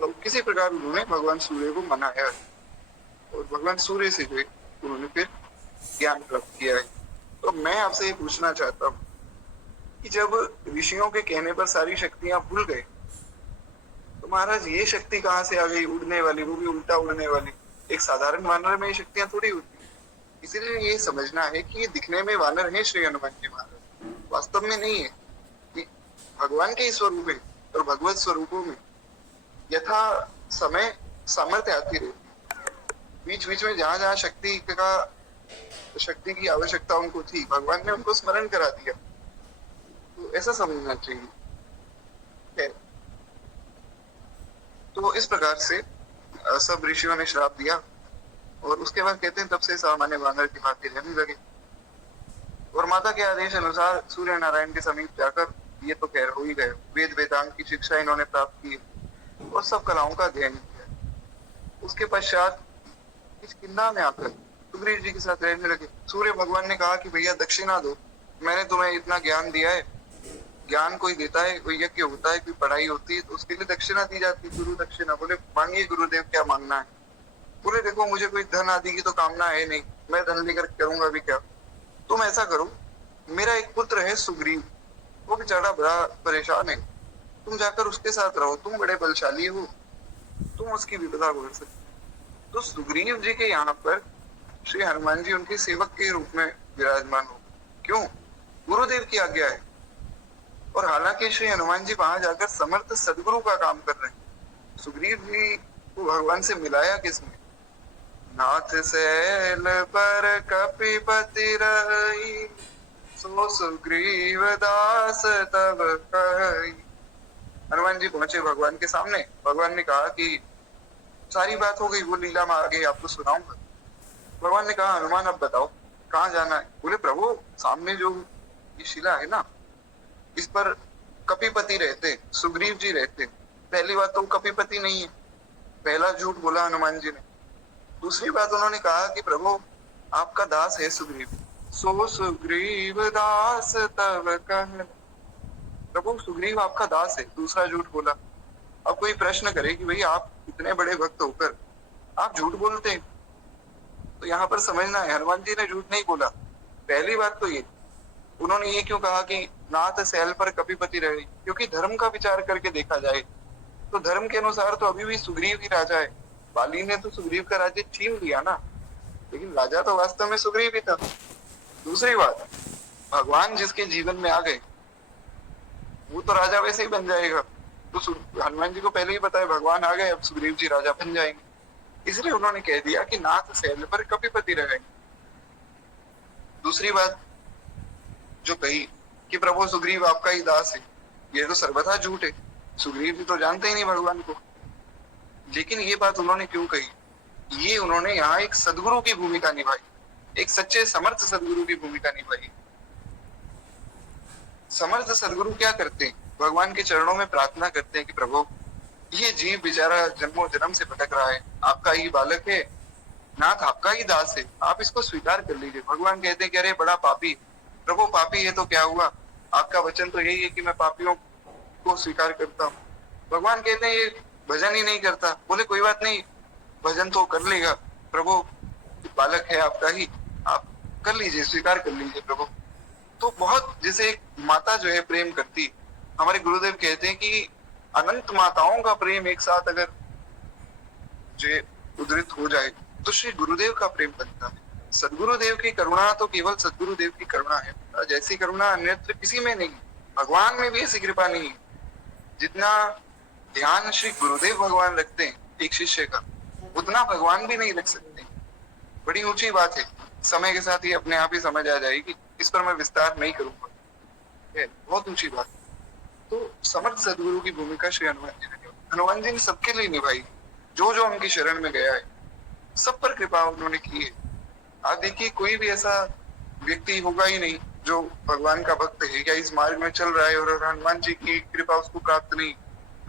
तो किसी प्रकार उन्होंने भगवान सूर्य को मनाया और भगवान सूर्य से जो है उन्होंने फिर ज्ञान प्राप्त किया है। तो मैं आपसे ये पूछना चाहता हूँ कि जब ऋषियों के कहने पर सारी शक्तियां भूल गए, तो महाराज ये शक्ति कहाँ से आ गई, उड़ने वाली, वो भी उल्टा उड़ने वाली? एक साधारण वानर में ये शक्तियां थोड़ी होती। इसीलिए ये समझना है कि ये दिखने में वानर है श्री हनुमान जी महाराज, वास्तव में नहीं है। भगवान के ही स्वरूप है और भगवत स्वरूपों में यथा समय सामर्थ्य आती रहती। बीच बीच में जहां जहां शक्ति की आवश्यकता उनको थी, भगवान ने उनको स्मरण करा दिया। तो ऐसा समझना चाहिए है। तो इस प्रकार से सब ऋषियों ने श्राप दिया और उसके बाद कहते हैं तब से सामान्य बानर की भांति रहने लगे और माता के आदेश अनुसार सूर्य नारायण के समीप जाकर, ये तो खैर हो ही गए, वेद वेदांत की शिक्षा इन्होंने प्राप्त की और सब कलाओं का अध्ययन किया। उसके पश्चात किष्किंधा में आकर सुग्रीव जी के साथ रहने लगे। सूर्य भगवान ने कहा कि भैया दक्षिणा दो, मैंने तुम्हें इतना ज्ञान दिया है। ज्ञान कोई देता है, कोई यज्ञ होता है, कोई पढ़ाई होती है, तो उसके लिए दक्षिणा दी जाती है, गुरु दक्षिणा। बोले मांगिए गुरुदेव, क्या मांगना है? बोले देखो मुझे कोई धन आदि की तो कामना है नहीं, मैं धन लेकर करूंगा भी क्या। तुम ऐसा करो, मेरा एक पुत्र है सुग्रीव, वो बेचारा बड़ा परेशान है, तुम जाकर उसके साथ रहो, तुम बड़े बलशाली हो, तुम उसकी विपदा बोल सकते। तो सुग्रीव जी के यहाँ पर श्री हनुमान जी उनके सेवक के रूप में विराजमान हो। क्यों? गुरुदेव की आज्ञा है। और हालांकि श्री हनुमान जी वहां जाकर समर्थ सदगुरु का काम कर रहे हैं। सुग्रीव जी को भगवान से मिलाया किसने? नाथ सैल पर कपिपति रही, सो सुग्रीव दास तब कही। हनुमान जी पहुंचे भगवान के सामने। भगवान ने कहा कि सारी बात हो गई, वो लीला में आगे आपको सुनाऊंगा। भगवान ने कहा हनुमान अब बताओ कहाँ जाना है? बोले प्रभु सामने जो ये शिला है ना, इस पर कपिपति रहते, सुग्रीव जी रहते। पहली बात तो वो कपिपति नहीं है, पहला झूठ बोला हनुमान जी ने। दूसरी बात उन्होंने कहा कि प्रभु आपका दास है सुग्रीव, सो सुग्रीव दास तब कह। प्रभु सुग्रीव आपका दास है, दूसरा झूठ बोला। अब कोई प्रश्न करे कि भाई आप इतने बड़े भक्त होकर आप झूठ बोलते हैं, तो यहाँ पर समझना है हनुमान जी ने झूठ नहीं बोला। पहली बात तो ये, उन्होंने ये क्यों कहा कि नाथ सैल पर कपिपति रहे? क्योंकि धर्म का विचार करके देखा जाए तो धर्म के अनुसार तो अभी भी सुग्रीव ही राजा है। बाली ने तो सुग्रीव का राज्य छीन लिया ना, लेकिन राजा तो वास्तव में सुग्रीव ही था। दूसरी बात, भगवान जिसके जीवन में आ गए वो तो राजा वैसे ही बन जाएगा। तो हनुमान जी को पहले ही पता है भगवान आ गए, अब सुग्रीव जी राजा बन जाएंगे, इसलिए उन्होंने कह दिया कि नाथ सैल पर कपिपति रहे। दूसरी बात जो कही कि प्रभु सुग्रीव आपका ही दास है, ये तो सर्वथा झूठ है। सुग्रीव जी तो जानते ही नहीं भगवान को। लेकिन ये बात उन्होंने क्यों कही? ये उन्होंने यहाँ एक सदगुरु की भूमिका निभाई, एक सच्चे समर्थ सदगुरु की भूमिका निभाई। समर्थ सदगुरु क्या करते हैं? भगवान के चरणों में प्रार्थना करते हैं कि प्रभु ये जीव बेचारा जन्मों जन्म से भटक रहा है, आपका ही बालक है, नाथ आपका ही दास है, आप इसको स्वीकार कर लीजिए। भगवान कहते हैं कि अरे बड़ा पापी, प्रभु पापी है तो क्या हुआ, आपका वचन तो यही है कि मैं पापियों को स्वीकार करता हूँ। भगवान कहते हैं ये भजन ही नहीं करता। बोले कोई बात नहीं, भजन तो कर लेगा, प्रभु बालक है आपका ही, आप कर लीजिए, स्वीकार कर लीजिए प्रभु। तो बहुत जैसे एक माता जो है प्रेम करती, हमारे गुरुदेव कहते हैं कि अनंत माताओं का प्रेम एक साथ अगर जो उद्धृत हो जाए तो श्री गुरुदेव का प्रेम बनता है। सदगुरुदेव की करुणा तो केवल सदगुरुदेव की करुणा है, जैसी करुणा अन्यत्र किसी में नहीं, भगवान में भी ऐसी कृपा नहीं है। जितना ध्यान श्री गुरुदेव भगवान रखते हैं एक शिष्य का, उतना भगवान भी नहीं रख सकते। बड़ी ऊंची बात है, समय के साथ ही अपने आप ही समझ आ जाएगी, इस पर मैं विस्तार नहीं करूंगा, बहुत ऊंची बात। तो समर्थ सदगुरु की भूमिका श्री हनुमान जी ने निभाई। हनुमान जी ने सबके लिए निभाई, जो जो उनकी शरण में गया है सब पर कृपा उन्होंने की है। आप देखिए कोई भी ऐसा व्यक्ति होगा ही नहीं जो भगवान का भक्त है या इस मार्ग में चल रहा है और हनुमान जी की कृपा उसको प्राप्त नहीं।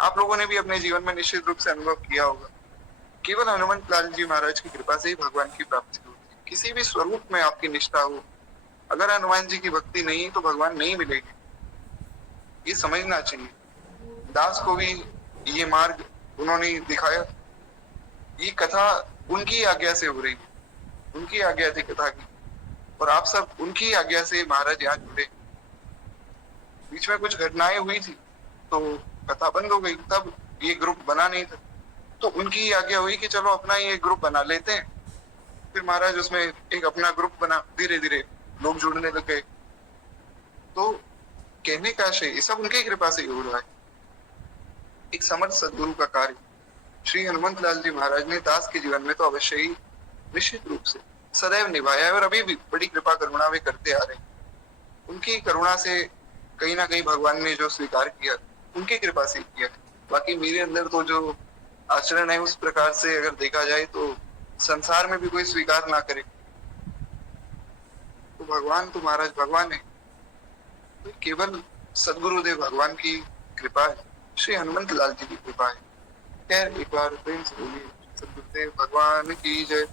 आप लोगों ने भी अपने जीवन में निश्चित रूप से अनुभव किया होगा, केवल हनुमान लाल जी महाराज की कृपा से ही भगवान की प्राप्ति होती है। किसी भी स्वरूप में आपकी निष्ठा हो, अगर हनुमान जी की भक्ति नहीं तो भगवान नहीं मिलेगी, ये समझना चाहिए। दास को भी ये मार्ग उन्होंने दिखाया, ये कथा उनकी आज्ञा से हो रही है, उनकी आज्ञा थी कथा की, और आप सब उनकी आज्ञा से महाराज यहाँ जुड़े। बीच में कुछ घटनाएं हुई थी तो कथा बंद हो गई, तब ये ग्रुप बना नहीं था, तो उनकी आज्ञा हुई कि चलो अपना ये ग्रुप बना लेते हैं। फिर महाराज उसमें एक अपना ग्रुप बना, धीरे धीरे लोग जुड़ने लग गए। तो कहने का आशय ये सब उनकी कृपा से ही हो रहा है। एक समर्थ सदगुरु का कार्य श्री हनुमंत लाल जी महाराज ने दास के जीवन में तो अवश्य ही निश्चित रूप से सदैव निभाया है और अभी भी बड़ी कृपा करुणा वे करते आ रहे हैं। उनकी करुणा से कहीं ना कहीं भगवान ने जो स्वीकार किया उनकी कृपा से किया। बाकी मेरे अंदर तो जो आचरण है उस प्रकार से अगर देखा जाए तो संसार में भी कोई स्वीकार ना करे तो भगवान तो महाराज भगवान है, तो केवल सदगुरुदेव भगवान की कृपा है, श्री हनुमंत लाल जी की कृपा है। खैर एक बार प्रेम से बोलिए सदगुरुदेव भगवान की जय।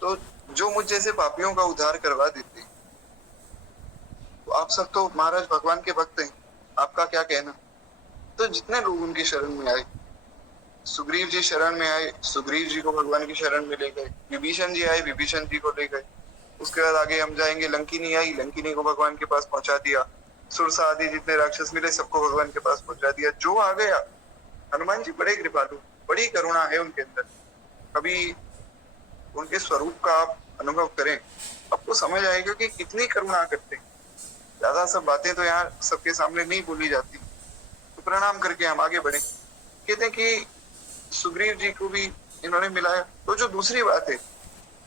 तो जो मुझ जैसे पापियों का उद्धार करवा देते हैं, तो आप सब तो महाराज भगवान के भक्त हैं, आपका क्या कहना। तो जितने लोग उनकी शरण में आए, सुग्रीव जी शरण में आए, सुग्रीव जी को भगवान की शरण में ले गए, विभीषण जी आए, विभीषण जी को ले गए। उसके बाद आगे हम जाएंगे, लंकिनी आई, लंकिनी को भगवान के पास पहुंचा दिया। सुरसा आदि जितने राक्षस मिले सबको भगवान के पास पहुंचा दिया। जो आ गया, हनुमान जी बड़े कृपालु, बड़ी करुणा है उनके अंदर। कभी उनके स्वरूप का आप अनुभव करें, आपको समझ आएगा कि कितनी करुणा करते हैं। ज्यादा सब बातें तो यहाँ सबके सामने नहीं बोली जाती, तो प्रणाम करके हम आगे बढ़े। कहते हैं कि सुग्रीव जी को भी इन्होंने मिलाया। तो जो दूसरी बात है,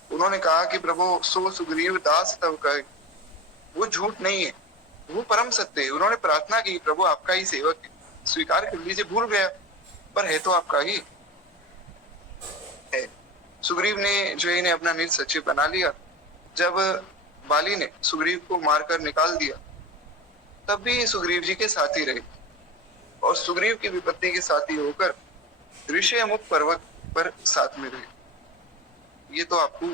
उन्होंने कहा कि प्रभु सो सुग्रीव दास तब कहे, वो झूठ नहीं है, वो परम सत्य है। उन्होंने प्रार्थना की प्रभु आपका ही सेवक है, स्वीकार कर लीजिए। भूल गया पर है तो आपका ही है। सुग्रीव ने जो इन्हें अपना नील सचिव बना लिया। जब बाली ने सुग्रीव को मारकर निकाल दिया तब भी सुग्रीव जी के साथी रहे और सुग्रीव की विपत्ति के साथी होकर ऋषिमुख पर्वत पर साथ में रहे। ये तो आपको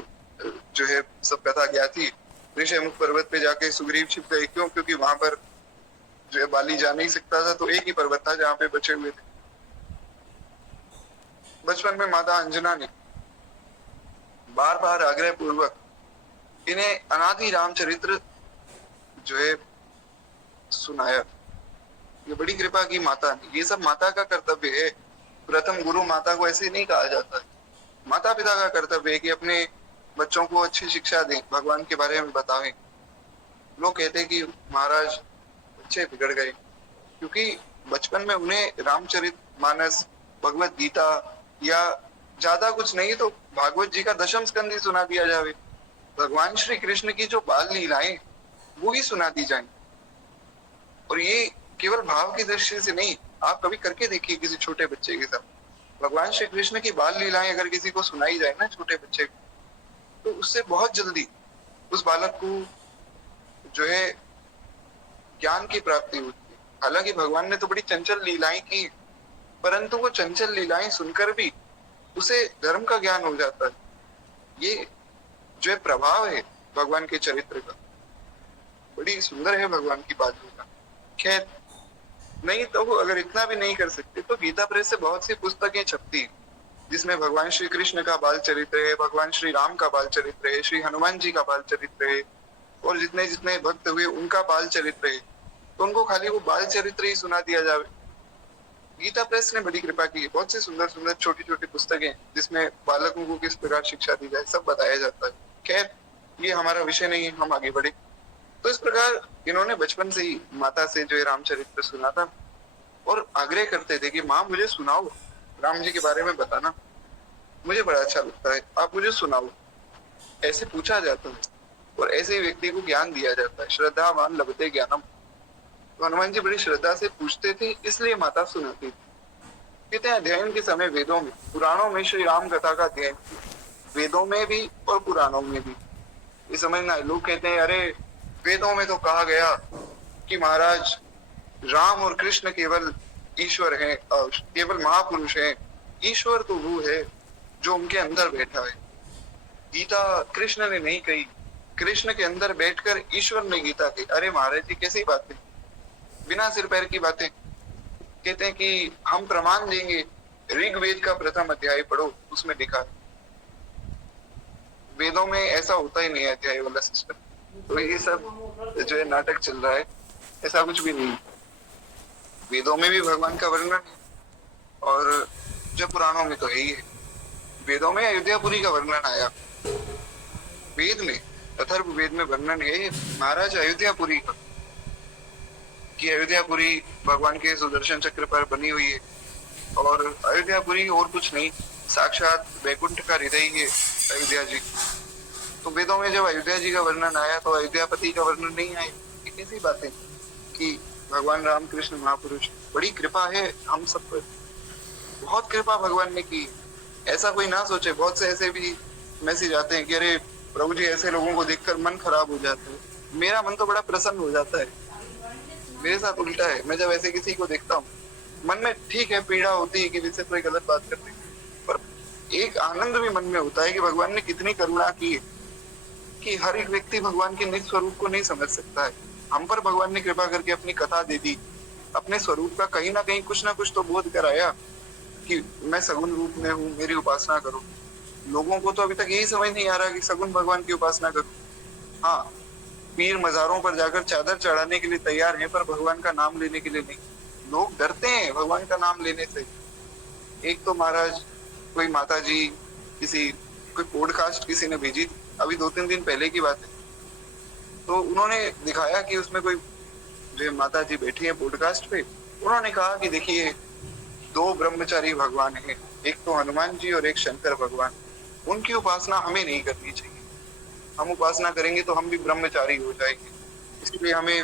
जो है सब कथा ज्ञात थी। ऋषिमुख पर्वत पे जाके सुग्रीव छिप गए, क्यों? क्योंकि वहां पर जो है बाली जा नहीं सकता था, तो एक ही पर्वत था जहाँ पे बचे हुए थे। बचपन में माता अंजना ने बार बार आग्रह पूर्वक इन्हें अनादि रामचरित्र जो है सुनाया। ये बड़ी कृपा की माता ने, ये सब माता का कर्तव्य है। प्रथम गुरु माता को ऐसे नहीं कहा जाता है। माता पिता का कर्तव्य है कि अपने बच्चों को अच्छी शिक्षा दें, भगवान के बारे में बतावें। लोग कहते हैं कि महाराज बच्चे बिगड़ गए क्योंकि बचपन में उन्हें रामचरित मानस, भगवत गीता या ज्यादा कुछ नहीं तो भागवत जी का दशम स्कंद ही सुना दिया जावे। भगवान श्री कृष्ण की जो बाल लीलाएं वो ही सुना दी जाए। और ये केवल भाव की दृष्टि से नहीं, आप कभी करके देखिए किसी छोटे बच्चे के साथ। भगवान श्री कृष्ण की बाल लीलाएं अगर किसी को सुनाई जाए ना, छोटे बच्चे को, तो उससे बहुत जल्दी उस बालक को जो है ज्ञान की प्राप्ति होती है। हालांकि भगवान ने तो बड़ी चंचल लीलाएं की, परंतु वो चंचल लीलाएं सुनकर भी उसे धर्म का ज्ञान हो जाता है। ये जो है प्रभाव है भगवान के चरित्र का, बड़ी सुंदर है भगवान की बात का। खैर नहीं तो अगर इतना भी नहीं कर सकते तो गीता प्रेस से बहुत सी पुस्तकें छपती है जिसमें भगवान श्री कृष्ण का बाल चरित्र है, भगवान श्री राम का बाल चरित्र है, श्री हनुमान जी का बाल चरित्र है और जितने जितने भक्त हुए उनका बाल चरित्र है। तो उनको खाली वो बाल चरित्र ही सुना दिया जावे। गीता प्रेस ने बड़ी कृपा की है, बहुत सी सुंदर सुंदर छोटी छोटी पुस्तकें जिसमें बालकों को किस प्रकार शिक्षा दी जाए सब बताया जाता है। खैर ये हमारा विषय नहीं है, हम आगे बढ़े। तो इस प्रकार इन्होंने बचपन से ही माता से जो है रामचरित्र सुना था और आग्रह करते थे कि माँ मुझे सुनाओ, राम जी के बारे में बताना, मुझे बड़ा अच्छा लगता है, आप मुझे सुनाओ। ऐसे पूछा जाता है और ऐसे व्यक्ति को ज्ञान दिया जाता है। श्रद्धावान लभते ज्ञानम। तो हनुमान जी बड़ी श्रद्धा से पूछते थे, इसलिए माता सुनाती थी। कहते हैं अध्ययन के समय वेदों में, पुराणों में श्री राम कथा का अध्ययन, वेदों में भी और पुराणों में भी। ये समझना है, लोग कहते हैं अरे वेदों में तो कहा गया कि महाराज राम और कृष्ण केवल ईश्वर हैं, केवल महापुरुष हैं। ईश्वर तो वो है जो उनके अंदर बैठा है। गीता कृष्ण ने नहीं कही, कृष्ण के अंदर बैठकर ईश्वर ने गीता कही। अरे महाराज जी कैसी बातें, बिना सिर पैर की बातें। कहते हैं कि हम प्रमाण देंगे, ऋग्वेद का प्रथम अध्याय पढ़ो, उसमें लिखा है। वेदों में ऐसा होता ही नहीं है अध्याय वाला सिस्टम। तो ये सब जो है नाटक चल रहा है, ऐसा कुछ भी नहीं। वेदों में भी भगवान का वर्णन है और जो पुराणों में तो है ही है। वेदों में अयोध्यापुरी का वर्णन आया, वेद में अथर्व वेद में वर्णन है महाराज अयोध्यापुरी का। कि अयोध्यापुरी भगवान के सुदर्शन चक्र पर बनी हुई है और अयोध्यापुरी और कुछ नहीं, साक्षात वैकुंठ का हृदय ही है अयोध्या जी। तो वेदों में जब अयोध्या जी का वर्णन आया तो अयोध्यापति का वर्णन नहीं आया। ये कैसी बातें कि भगवान रामकृष्ण महापुरुष, बड़ी कृपा है हम सब पर, बहुत कृपा भगवान ने की। ऐसा कोई ना सोचे, बहुत से ऐसे भी मैसेज आते हैं कि अरे प्रभु जी ऐसे लोगों को देखकर मन खराब हो जाता है। मेरा मन तो बड़ा प्रसन्न हो जाता है। मेरे साथ उल्टा है, मैं जब ऐसे किसी को देखता हूँ मन में ठीक है पीड़ा होती है कि जिससे कोई गलत बात करते हैं, पर एक आनंद भी मन में होता है कि भगवान ने कितनी करुणा की है कि हर एक व्यक्ति भगवान के निज स्वरूप को नहीं समझ सकता है। हम पर भगवान ने कृपा करके अपनी कथा दे दी, अपने स्वरूप का कहीं ना कहीं कुछ ना कुछ तो बोध कराया कि मैं सगुण रूप में हूँ, मेरी उपासना करो। लोगों को तो अभी तक यही समझ नहीं आ रहा कि सगुण भगवान की उपासना करो। हाँ, पीर मजारों पर जाकर चादर चढ़ाने के लिए तैयार हैं, पर भगवान का नाम लेने के लिए नहीं। लोग डरते हैं भगवान का नाम लेने से। एक तो महाराज कोई माता जी किसी कोई पॉडकास्ट किसी ने भेजी, अभी 2-3 दिन पहले की बात है। तो उन्होंने दिखाया कि उसमें कोई जो माता जी बैठी है पॉडकास्ट पे, उन्होंने कहा कि देखिए 2 ब्रह्मचारी भगवान हैं, एक तो हनुमान जी और एक शंकर भगवान। उनकी उपासना हमें नहीं करनी चाहिए। हम उपासना करेंगे तो हम भी ब्रह्मचारी हो जाएंगे, इसलिए हमें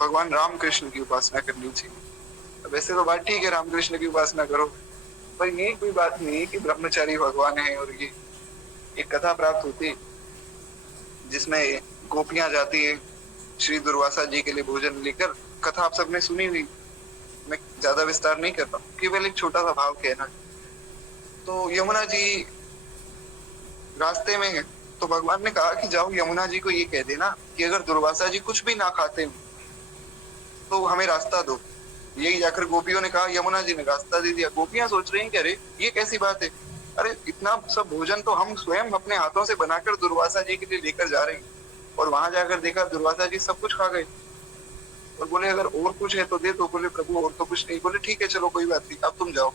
भगवान रामकृष्ण की उपासना करनी चाहिए। वैसे तो बात ठीक है, रामकृष्ण की उपासना करो, पर ये कोई बात नहीं है कि ब्रह्मचारी भगवान है। और ये एक कथा प्राप्त होती है जिसमें गोपियां जाती है श्री दुर्वासा जी के लिए भोजन लेकर। कथा आप सबने सुनी हुई, मैं ज्यादा विस्तार नहीं करता, केवल एक छोटा सा भाव कहना। तो यमुना जी रास्ते में है, तो भगवान ने कहा कि जाओ यमुना जी को ये कह देना कि अगर दुर्वासा जी कुछ भी ना खाते हो तो हमें रास्ता दो। यही जाकर गोपियों ने कहा, यमुना जी ने रास्ता दे दिया। गोपियां सोच रही हैं कि अरे ये कैसी बात है, अरे इतना सब भोजन तो हम स्वयं अपने हाथों से बनाकर दुर्वासा जी के लिए लेकर जा रहे हैं, और वहां जाकर देखा दुर्वासा जी सब कुछ खा गए। और बोले अगर और कुछ है तो दे दो। बोले प्रभु और तो कुछ नहीं। बोले ठीक है चलो कोई बात नहीं, अब तुम जाओ।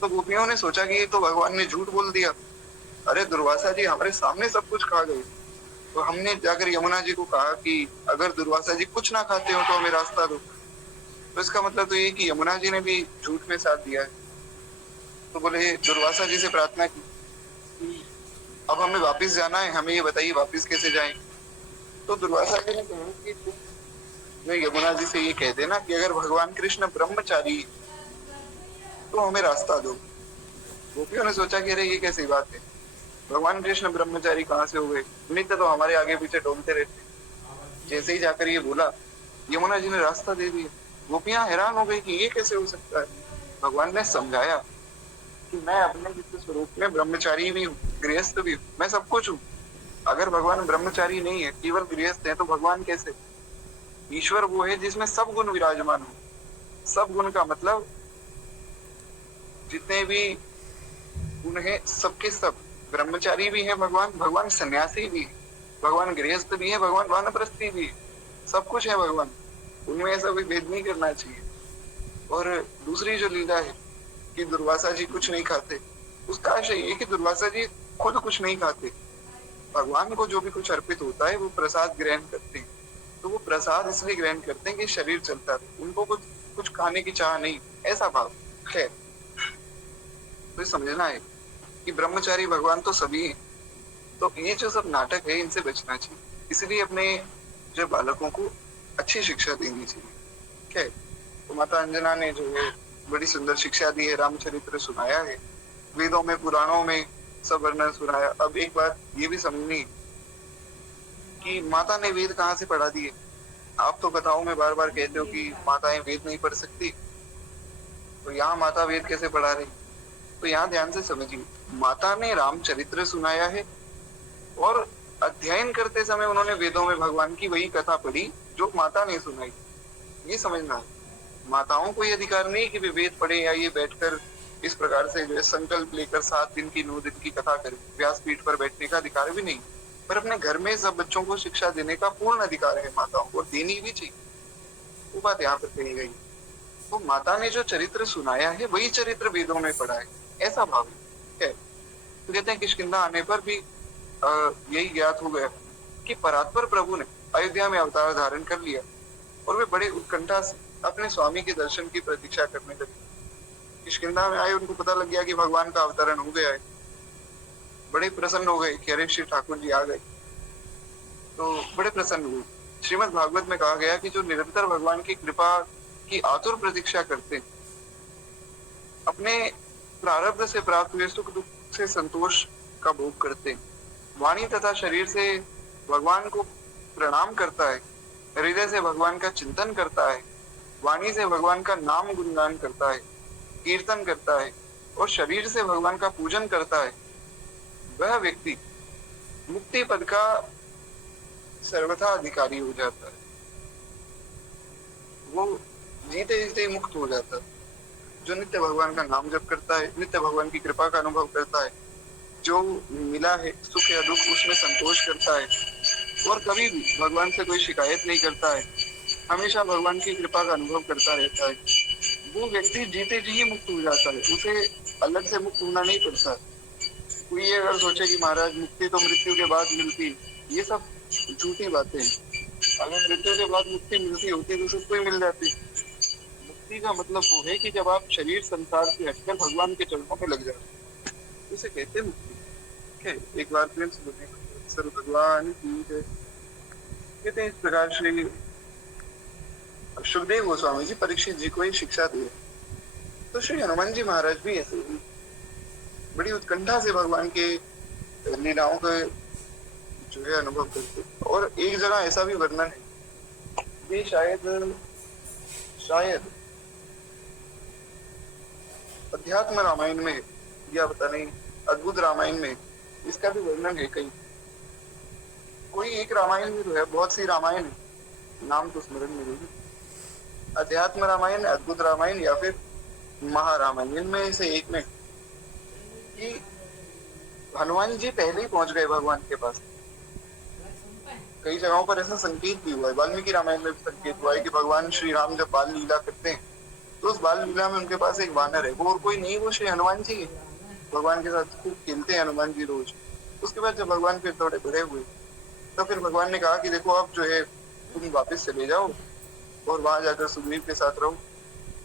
तो गोपियों ने सोचा कि ये तो भगवान ने झूठ बोल दिया, अरे दुर्वासा जी हमारे सामने सब कुछ खा गए। तो हमने जाकर यमुना जी को कहा कि अगर दुर्वासा जी कुछ ना खाते हो तो हमें रास्ता दो। तो इसका मतलब तो ये कि यमुना जी ने भी झूठ में साथ दिया है। तो बोले दुर्वासा जी से प्रार्थना की कि अब हमें वापस जाना है, हमें ये बताइए वापस कैसे जाएं। तो दुर्वासा जी ने कहा कि तुम यमुना जी से ये कह देना कि अगर भगवान कृष्ण ब्रह्मचारी तो हमें रास्ता दो। गोपियों ने सोचा कि अरे ये कैसी बात है, भगवान कृष्ण ब्रह्मचारी कहाँ से हो गए, नित्य तो हमारे आगे पीछे डोलते रहते। जैसे ही जाकर ये बोला, यमुना जी ने रास्ता दे दिया। गोपियां हैरान हो गई कि ये कैसे हो सकता है। भगवान ने समझाया कि मैं अपने जिस स्वरूप में ब्रह्मचारी भी हूँ, गृहस्थ भी हूँ, मैं सब कुछ हूँ। अगर भगवान ब्रह्मचारी नहीं है, केवल गृहस्थ है, तो भगवान कैसे? ईश्वर वो है जिसमें सब गुण विराजमान हो। सब गुण का मतलब जितने भी गुण है सबके सब। ब्रह्मचारी भी है भगवान, भगवान सन्यासी भी है, भगवान गृहस्थ भी है, भगवान वानप्रस्थी भी है, सब कुछ है भगवान। उनमें ऐसा कोई भेद नहीं करना चाहिए। और दूसरी जो लीला है कि दुर्वासा जी कुछ नहीं खाते, उसका आशय ये कि दुर्वासा जी खुद कुछ नहीं खाते, भगवान को जो भी कुछ अर्पित होता है वो प्रसाद ग्रहण करते हैं। तो वो प्रसाद इसलिए ग्रहण करते हैं कि शरीर चलता रहे, उनको कुछ कुछ खाने की चाह नहीं, ऐसा भाव। खैर, तो समझना है कि ब्रह्मचारी भगवान तो सभी हैं। तो ये जो सब नाटक है इनसे बचना चाहिए, इसलिए अपने जो बालकों को अच्छी शिक्षा देनी चाहिए। खैर, तो माता अंजना ने जो है बड़ी सुंदर शिक्षा दी है, रामचरित्र सुनाया है, वेदों में पुराणों में सब वर्णन सुनाया। अब एक बात ये भी समझनी कि माता ने वेद कहाँ से पढ़ा दिए। आप तो बताओ, में बार बार कहते हो कि माताएं वेद नहीं पढ़ सकती, तो यहाँ माता वेद कैसे पढ़ा रही? तो यहाँ ध्यान से समझिए, माता ने रामचरित्र सुनाया है और अध्ययन करते समय उन्होंने वेदों में भगवान की वही कथा पढ़ी जो माता ने सुनाई। ये समझना है, माताओं को ये अधिकार नहीं कि वे वेद पढ़े या ये बैठकर इस प्रकार से जो है संकल्प लेकर 7 दिन की 9 दिन की कथा करें, व्यासपीठ पर बैठने का अधिकार भी नहीं। पर अपने घर में सब बच्चों को शिक्षा देने का पूर्ण अधिकार है माताओं को, देनी भी चाहिए। वो बात यहाँ पर कही गई। तो माता ने जो चरित्र सुनाया है वही चरित्र वेदों में पढ़ा है, ऐसा भाव है। तो कहते हैं किष्किंधा आने पर भी यही ज्ञात हो गया कि परात्पर प्रभु ने अयोध्या में अवतार धारण कर लिया। और वे बड़े उत्कंठा से अपने स्वामी के दर्शन की प्रतीक्षा करने लगे। किष्किंधा में आए उनको पता लग गया कि भगवान का अवतरण हो गया है। बड़े प्रसन्न हो गए कि अरे श्री ठाकुर जी आ गए, तो बड़े प्रसन्न हुए। श्रीमद् भागवत में कहा गया कि जो निरंतर भगवान की कृपा की आतुर प्रतीक्षा करते, अपने प्रारब्ध से प्राप्त हुए सुख दुख से संतोष का भोग करते, वाणी तथा शरीर से भगवान को प्रणाम करता है, हृदय से भगवान का चिंतन करता है, वाणी से भगवान का नाम गुणगान करता है, कीर्तन करता है और शरीर से भगवान का पूजन करता है, वह व्यक्ति मुक्ति पद का सर्वथा अधिकारी हो जाता है। वो जीते जीते मुक्त हो जाता है। जो नित्य भगवान का नाम जप करता है, नित्य भगवान की कृपा का अनुभव करता है, जो मिला है सुख या दुख उसमें संतोष करता है और कभी भी भगवान से कोई शिकायत नहीं करता है, हमेशा भगवान की कृपा का अनुभव करता रहता है, वो व्यक्ति जीते जी ही मुक्त हो जाता है। उसे अलग से मुक्त होना नहीं पड़ता। कोई ये अगर सोचे कि महाराज मुक्ति तो मृत्यु के बाद मिलती, ये सब झूठी बातें हैं। अगर मृत्यु के बाद मुक्ति मिलती होती तो सबको ही मिल जाती। मुक्ति का मतलब वो है कि जब आप शरीर संसार से हटकर भगवान के चरणों में लग जाते, उसे कहते हैं मुक्ति। ठीक है, एक बार प्रेम से बोलेंगे सर भगवान की जय। कहते हैं इस प्रकार श्री सुखदेव गोस्वामी जी परीक्षित जी को एक शिक्षा दी। तो श्री हनुमान जी महाराज भी ऐसे ही बड़ी उत्कंठा से भगवान के लीलाओं का जो है अनुभव करते। और एक जगह ऐसा भी वर्णन है, ये शायद अध्यात्म रामायण में या पता नहीं अद्भुत रामायण में इसका भी वर्णन है। कहीं कोई एक रामायण में जो है, बहुत सी रामायण है, नाम तो स्मरण में नहीं, अध्यात्म रामायण, अद्भुत रामायण या फिर महारामायण, इनमें से एक में कि हनुमान जी पहले ही पहुंच गए भगवान के पास। कई जगहों पर ऐसा संकेत भी हुआ है, वाल्मीकि रामायण में भी संकेत हुआ है कि भगवान श्री राम जब बाल लीला करते हैं तो उस बाल लीला में उनके पास एक वानर है, वो और कोई नहीं, वो श्री हनुमान जी है। भगवान के साथ खूब खेलते हैं हनुमान जी रोज। उसके बाद जब भगवान फिर थोड़े बड़े हुए तो फिर भगवान ने कहा कि देखो अब जो है तुम वापस चले जाओ और वहां जाकर सुग्रीव के साथ रहो,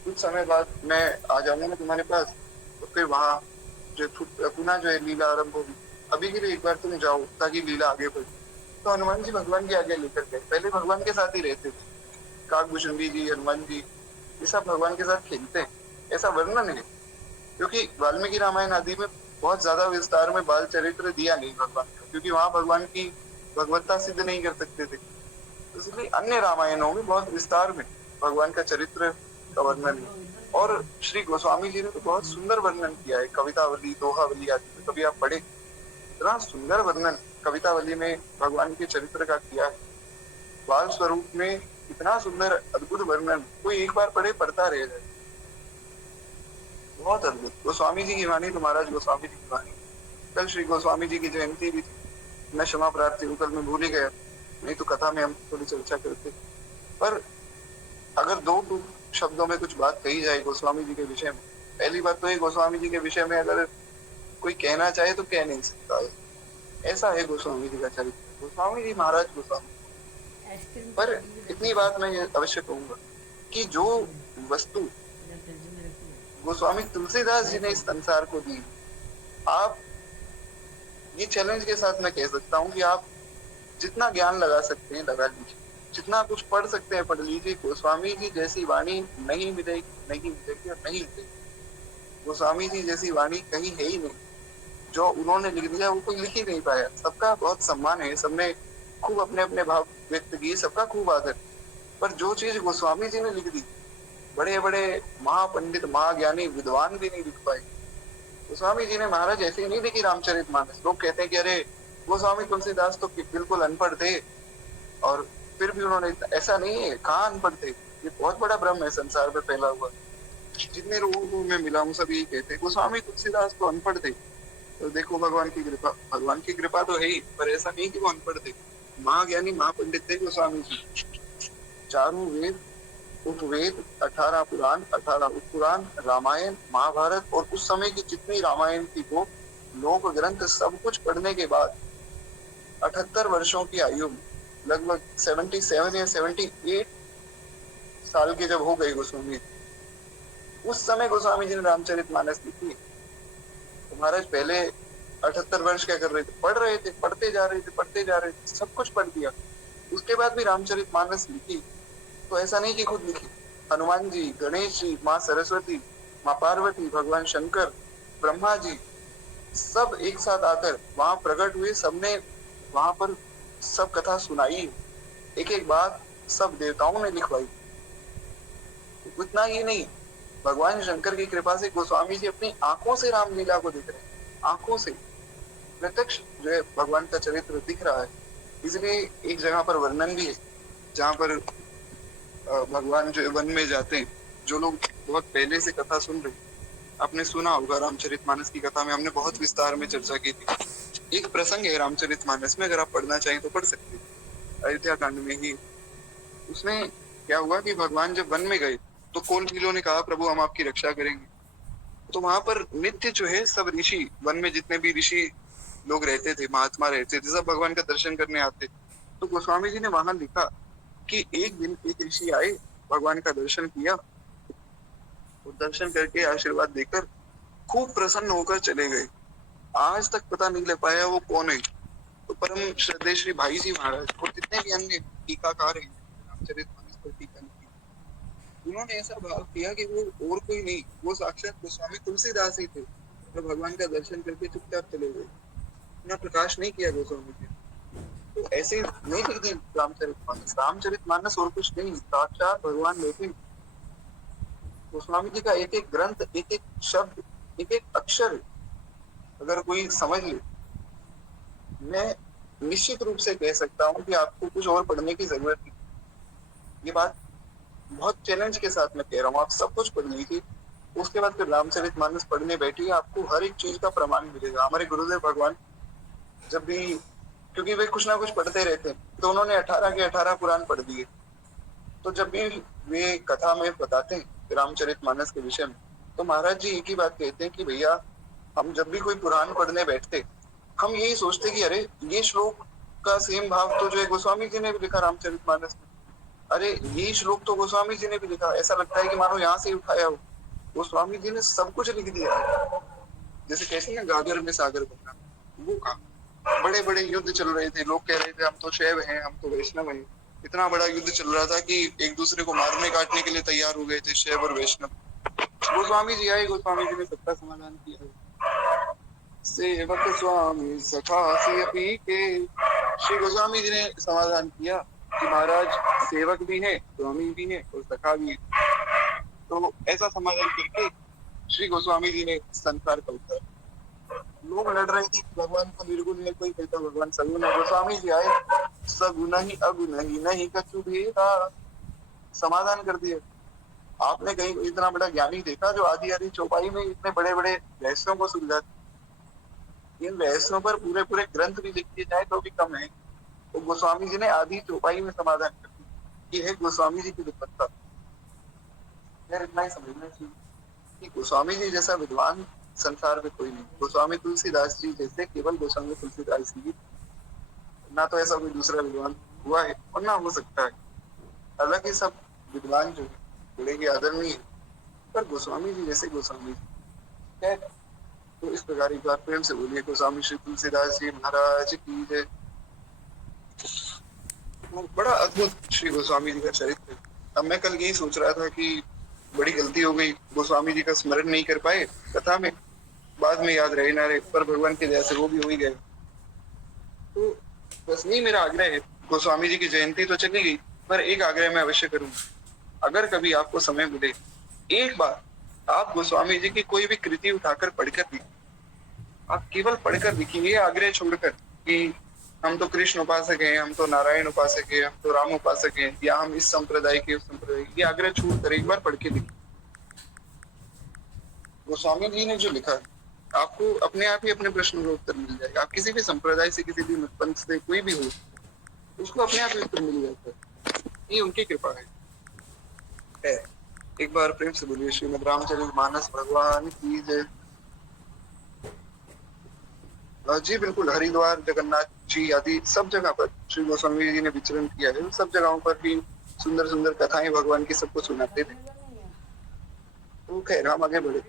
कुछ समय बाद मैं आ जाऊंगा तुम्हारे पास, तो फिर वहां जो पुनः जो है लीला आरंभ होगी। अभी के लिए एक बार तुम जाओ ताकि लीला आगे बढ़े। तो हनुमान जी भगवान के आगे लेकर गए। पहले भगवान के साथ ही रहते थे, काकभूषुंडी जी, हनुमान जी, ये सब भगवान के साथ खेलते हैं, ऐसा वर्णन है। क्योंकि वाल्मीकि रामायण आदि में बहुत ज्यादा विस्तार में बाल चरित्र दिया नहीं भगवान का, क्योंकि वहां भगवान की भगवत्ता सिद्ध नहीं कर सकते थे। इसलिए अन्य रामायणों में बहुत विस्तार में भगवान का चरित्र का वर्णन है। और श्री गोस्वामी जी ने तो बहुत सुंदर वर्णन किया है, कवितावली, दोहावली आदि में कभी आप पढ़े, इतना सुंदर वर्णन कवितावली में भगवान के चरित्र का किया है। बाल स्वरूप में इतना सुंदर अद्भुत वर्णन, कोई एक बार पढ़े पढ़ता रह जाए, बहुत अद्भुत। गोस्वामी जी की वाणी तो महाराज गोस्वामी जी की वाणी। कल श्री गोस्वामी जी की जयंती भी थी, मैं क्षमा प्रार्थी हूँ, कल मैं भूल ही गया, नहीं तो कथा में हम थोड़ी चर्चा करते। पर अगर दो शब्दों में कुछ बात कही जाए गोस्वामी जी के विषय में, पहली बात तो ये, गोस्वामी जी के विषय में अगर कोई कहना चाहे तो कह नहीं सकता है, ऐसा है गोस्वामी जी का चरित्र। गोस्वामी जी महाराज गोस्वामी। पर इतनी बात मैं अवश्य कहूंगा कि जो वस्तु गोस्वामी तुलसीदास जी ने इस संसार को दी, आप ये चैलेंज के साथ मैं कह सकता हूँ कि आप जितना ज्ञान लगा सकते हैं लगा लीजिए, जितना कुछ पढ़ सकते हैं पढ़ लीजिए। गोस्वामी जी जैसी वाणी नहीं मिलेगी, नहीं मिलेगी और नहीं मिलेगी। गोस्वामी जी जैसी वाणी कहीं है ही नहीं। जो उन्होंने लिख दिया वो कोई लिख ही नहीं पाया। सबका बहुत सम्मान है, सबने खूब अपने अपने भाव व्यक्त किए, सबका खूब आदर। पर जो चीज गोस्वामी जी ने लिख दी, बड़े बड़े महापंडित, महाज्ञानी, विद्वान भी नहीं लिख पाए। गोस्वामी जी ने महाराज ऐसे ही नहीं लिखी रामचरितमानस। लोग कहते हैं कि अरे गोस्वामी तुलसीदास तो बिल्कुल अनपढ़ थे, और फिर भी उन्होंने, ऐसा नहीं है, कहाँ अनपढ़ थे। ये बहुत बड़ा भ्रम है संसार में फैला हुआ। जितने लोगों को मैं मिला हूँ सब यही कहते हैं गोस्वामी तुलसीदास तो अनपढ़ थे। तो देखो भगवान की कृपा, भगवान की कृपा तो है ही, पर ऐसा नहीं कि वो अनपढ़ थे। महाज्ञानी महापंडित थे गोस्वामी जी। चारों वेद, उपवेद, 18 पुराण, 18 उपपुराण, रामायण, महाभारत और उस समय की जितनी रामायण की वो लोक ग्रंथ, सब कुछ पढ़ने के बाद 78 वर्षों की आयु में, लगभग 77 या 78 साल के जब हो गए गोस्वामी, उस समय गोस्वामी जी ने रामचरितमानस लिखी। तो महाराज पहले 78 वर्ष क्या कर रहे थे, पढ़ रहे थे, पढ़ते जा रहे थे, पढ़ते जा रहे थे, सब कुछ पढ़ दिया, उसके बाद भी रामचरितमानस लिखी। तो ऐसा नहीं कि खुद लिखी, हनुमान जी, गणेश जी, माँ सरस्वती, माँ पार्वती, भगवान शंकर, ब्रह्मा जी, सब एक साथ आकर वहां प्रकट हुए, सबने वहां पर सब कथा सुनाई, एक एक बात सब देवताओं ने लिखवाई। उतना ही नहीं, भगवान शंकर की कृपा से गोस्वामी जी अपनी आंखों से रामलीला को देख रहे हैं, आंखों से प्रत्यक्ष जो है भगवान का चरित्र दिख रहा है। इसलिए एक जगह पर वर्णन भी है जहाँ पर भगवान जो वन में जाते हैं, जो लोग बहुत पहले से कथा सुन रहे, आपने सुना होगा रामचरितमानस की कथा में हमने बहुत विस्तार में चर्चा की थी। एक प्रसंग है रामचरितमानस में, अगर आप पढ़ना चाहें तो पढ़ सकते हैं, अयोध्या कांड में ही। उसमें क्या हुआ कि भगवान जब वन में गए तो कोल भीलों ने कहा प्रभु हम आपकी रक्षा करेंगे। तो वहां पर नित्य जो है सब ऋषि, वन में जितने भी ऋषि लोग रहते थे, महात्मा रहते थे, सब भगवान का दर्शन करने आते। तो गोस्वामी जी ने वहां लिखा कि एक दिन एक ऋषि आए, भगवान का दर्शन किया और दर्शन करके आशीर्वाद देकर खूब प्रसन्न होकर चले गए। आज तक पता नहीं ले पाया वो कौन है। तो परम श्रद्धेय श्री भाई जी महाराज और जितने भी अन्य टीकाकार हैं रामचरितमानस पर टीका लिखी, उन्होंने ऐसा भाव किया कि वो और कोई नहीं, वो साक्षात गोस्वामी तुलसीदास ही थे, तो भगवान का दर्शन करके चुपचाप चले गए, इतना प्रकाश नहीं किया गोस्वामी जी। तो ऐसे नहीं लिख दी रामचरितमानस, रामचरितमानस और कुछ नहीं, साक्षात भगवान लेते। गोस्वामी जी का एक एक ग्रंथ, एक एक शब्द, एक एक अक्षर अगर कोई समझ ले, मैं निश्चित रूप से कह सकता हूँ कि आपको कुछ और पढ़ने की जरूरत नहीं। ये बात बहुत चैलेंज के साथ मैं कह रहा हूँ, आप सब कुछ पढ़ लीजिए, उसके बाद फिर रामचरितमानस पढ़ने बैठिए, आपको हर एक चीज का प्रमाण मिलेगा। हमारे गुरुदेव भगवान जब भी, क्योंकि वे कुछ ना कुछ पढ़ते रहते हैं, तो उन्होंने 18 के 18 पुराण पढ़ दिए। तो जब भी वे कथा में बताते हैं रामचरितमानस के विषय में, तो महाराज जी एक ही बात कहते हैं कि भैया हम जब भी कोई पुराण पढ़ने बैठते, हम यही सोचते कि अरे ये श्लोक का सेम भाव तो जो है गोस्वामी जी ने भी लिखा रामचरितमानस में, अरे ये श्लोक तो गोस्वामी जी ने भी लिखा, ऐसा लगता है कि मानो यहाँ से उठाया हो। गोस्वामी जी ने सब कुछ लिख दिया। जैसे कैसे ना गागर में सागर बना, वो कहा बड़े बड़े युद्ध चल रहे थे, लोग कह रहे थे हम तो शैव हैं, हम तो वैष्णव हैं, इतना बड़ा युद्ध चल रहा था कि एक दूसरे को मारने काटने के लिए तैयार हो गए थे शैव और वैष्णव। गोस्वामी जी आए, गोस्वामी जी ने सबका समाधान किया। सेवक स्वामी सखा से पी के, श्री गोस्वामी जी ने समाधान किया कि महाराज सेवक भी है, स्वामी भी है और सखा भी है। तो ऐसा समाधान करके श्री गोस्वामी जी ने संसार का उद्धार। लोग लड़ रहे थे भगवान को निर्गुण है, कोई कहता भगवान सगुण है, गोस्वामी जी आए सगुण ही अगुण ही नहीं कछु भेदा, समाधान कर दिया। आपने कहीं इतना बड़ा ज्ञानी देखा जो आधी आधी चौपाई में इतने बड़े बड़े रहस्यों को सुलझा, इन रहस्यों पर पूरे पूरे ग्रंथ भी लिख दिए जाए तो भी कम है। तो गोस्वामी जी ने आधी चौपाई में समाधान कर दिया। ये है गोस्वामी जी की विद्वत्ता। यार इतना ही समझना चाहिए कि गोस्वामी जी जैसा विद्वान संसार में कोई नहीं। गोस्वामी तुलसीदास जी जैसे केवल गोस्वामी तुलसीदास जी, ना तो ऐसा कोई दूसरा विद्वान हुआ है और ना हो सकता है। हालांकि सब विद्वान जो है बड़े के आदरणीय, पर गोस्वामी जी जैसे गोस्वामी जी है। तो इस प्रकार एक बार प्रेम से बोलिए गोस्वामी श्री तुलसीदास जी महाराज की जय। बड़ा अद्भुत श्री गोस्वामी जी का चरित्र। अब मैं कल यही सोच रहा था कि बड़ी गलती हो गई, गोस्वामी जी का स्मरण नहीं कर पाए कथा में, बाद में याद रहे ना रहे, पर भगवान की दया से वो भी हो ही गए। तो बस यही मेरा आग्रह है। गोस्वामी जी की जयंती तो चली गई, पर एक आग्रह मैं अवश्य करूंगा, अगर कभी आपको समय मिले, एक बार आप गोस्वामी जी की कोई भी कृति उठाकर पढ़कर देखिए। आप केवल पढ़कर देखिए, आग्रह छोड़कर कि हम तो कृष्ण उपासक हैं, हम तो नारायण उपासक हैं, हम तो राम उपासक हैं, या हम इस संप्रदाय के उस संप्रदाय, ये आग्रह छोड़कर एक बार पढ़ के देखिए। गोस्वामी जी ने जो लिखा है, आपको अपने आप ही अपने प्रश्न का उत्तर मिल जाएगा। आप किसी भी संप्रदाय से, किसी भी मतपंथ से कोई भी हो, उसको अपने आप ही उत्तर मिल जाता है। ये उनकी कृपा है। एक बार प्रेम से बोलिए श्रीमद् रामचरितमानस भगवान की जय। जी बिल्कुल, हरिद्वार, जगन्नाथ जी आदि सब जगह पर श्री गोस्वामी जी ने विचरण किया है। सब जगहों पर भी सुंदर सुंदर कथाएं भगवान की सबको सुनाते थे। तो खैर हम आगे बढ़े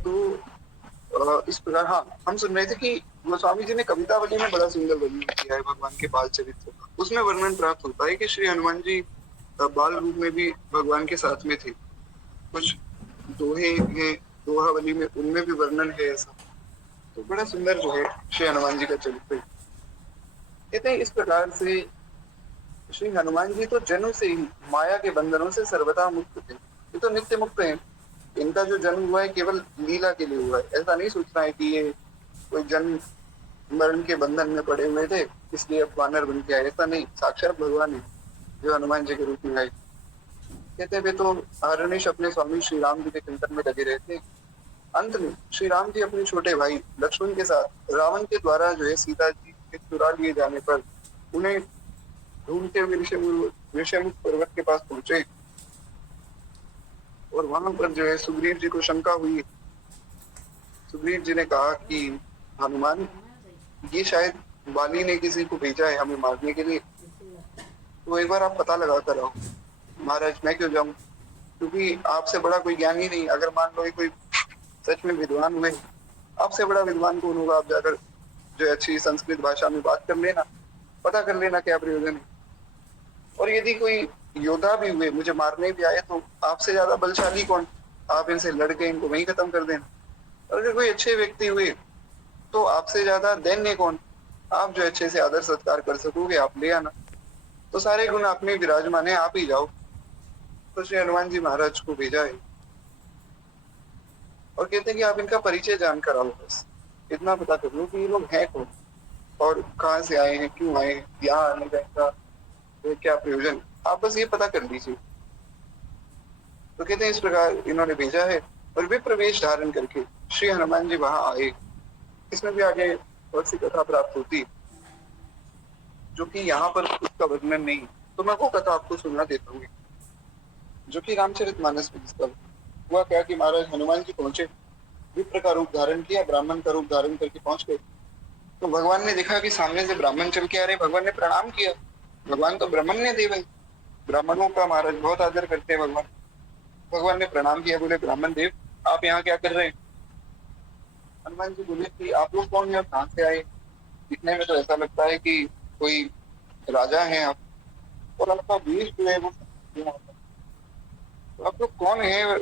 तो इस प्रकार हाँ हम सुन रहे थे कि गोस्वामी जी ने कवितावली में बड़ा सुंदर वर्णन किया है भगवान के बाल चरित्र का। उसमें वर्णन प्राप्त होता है कि श्री हनुमान जी बाल रूप में भी भगवान के साथ में थे। कुछ दोहे हैं दोहावली में, उनमें भी वर्णन है ऐसा। तो बड़ा सुंदर जो है श्री हनुमान जी का चरित्र। कहते हैं इस प्रकार से श्री हनुमान जी तो जन्म से ही माया के बंधनों से सर्वथा मुक्त थे। ये तो नित्य मुक्त हैं। इनका जो जन्म हुआ है केवल लीला के लिए हुआ है। ऐसा नहीं सोचना है कि ये कोई जन्म मरण के बंधन में पड़े हुए थे इसलिए अब वानर बन के आए, ऐसा नहीं। साक्षात भगवान है जो हनुमान जी के रूप में आए। कहते हुए तो हरनिश अपने स्वामी श्री राम जी के चिंतन में लगे रहते हैं। अंत में श्री राम जी अपने छोटे भाई लक्ष्मण के साथ रावण के द्वारा जो है सीता जी के चुरा लिए जाने पर उन्हें ढूंढते हुए ऋषिमुख पर्वत के पास पहुंचे। और वहां पर जो है सुग्रीव जी को शंका हुई। सुग्रीव जी ने कहा कि हनुमान ये शायद बाली ने किसी को भेजा है हमें मारने के लिए, तो एक बार आप पता लगा कर आओ। महाराज मैं क्यों जाऊं, क्योंकि आपसे बड़ा कोई ज्ञानी नहीं। अगर मान लो कोई सच में विद्वान हुए, आपसे बड़ा विद्वान कौन होगा, आप जाकर जो अच्छी संस्कृत भाषा में बात कर लेना, पता कर लेना क्या प्रयोजन है। और यदि कोई योद्धा भी हुए मुझे मारने भी आए तो आपसे ज्यादा बलशाली कौन, आप इनसे लड़के इनको वहीं खत्म कर देना। और अगर कोई अच्छे व्यक्ति हुए तो आपसे ज्यादा दैन्य कौन, आप जो अच्छे से आदर सत्कार कर सकोगे आप ले आना। तो सारे गुण आप में विराजमान है, आप ही जाओ। तो श्री हनुमान जी महाराज को भेजा है और कहते हैं कि आप इनका परिचय जानकर आओ, बस इतना पता कर लो कि ये लोग हैं कौन और कहाँ से आए हैं, क्यों आए हैं, यहाँ आने का इनका क्या प्रयोजन, आप बस ये पता कर लीजिए। तो कहते हैं इस प्रकार इन्होंने भेजा है और वे प्रवेश धारण करके श्री हनुमान जी वहां आए। इसमें भी आगे बहुत सी कथा प्राप्त होती जो कि यहाँ पर उसका वर्णन नहीं, तो मैं वो कथा आपको सुनना देता हूँ जो कि रामचरितमानस में इसका हुआ। क्या कि महाराज हनुमान जी पहुंचे, विप्र का रूप धारण किया, ब्राह्मण का रूप धारण करके पहुंच गए। तो भगवान ने देखा कि सामने से ब्राह्मण चल के आ रहे। भगवान ने प्रणाम किया। भगवान तो ब्राह्मण्य देव है, ब्राह्मणों का महाराज बहुत आदर करते हैं भगवान। भगवान ने प्रणाम किया, बोले ब्राह्मण देव आप यहाँ क्या कर रहे हैं। हनुमान जी बोले कि आप लोग कौन है और कहाँ से आए, दिखने में तो ऐसा लगता है कि कोई राजा है आप, और आपका वेश जो है वो, तो आप लोग कौन है,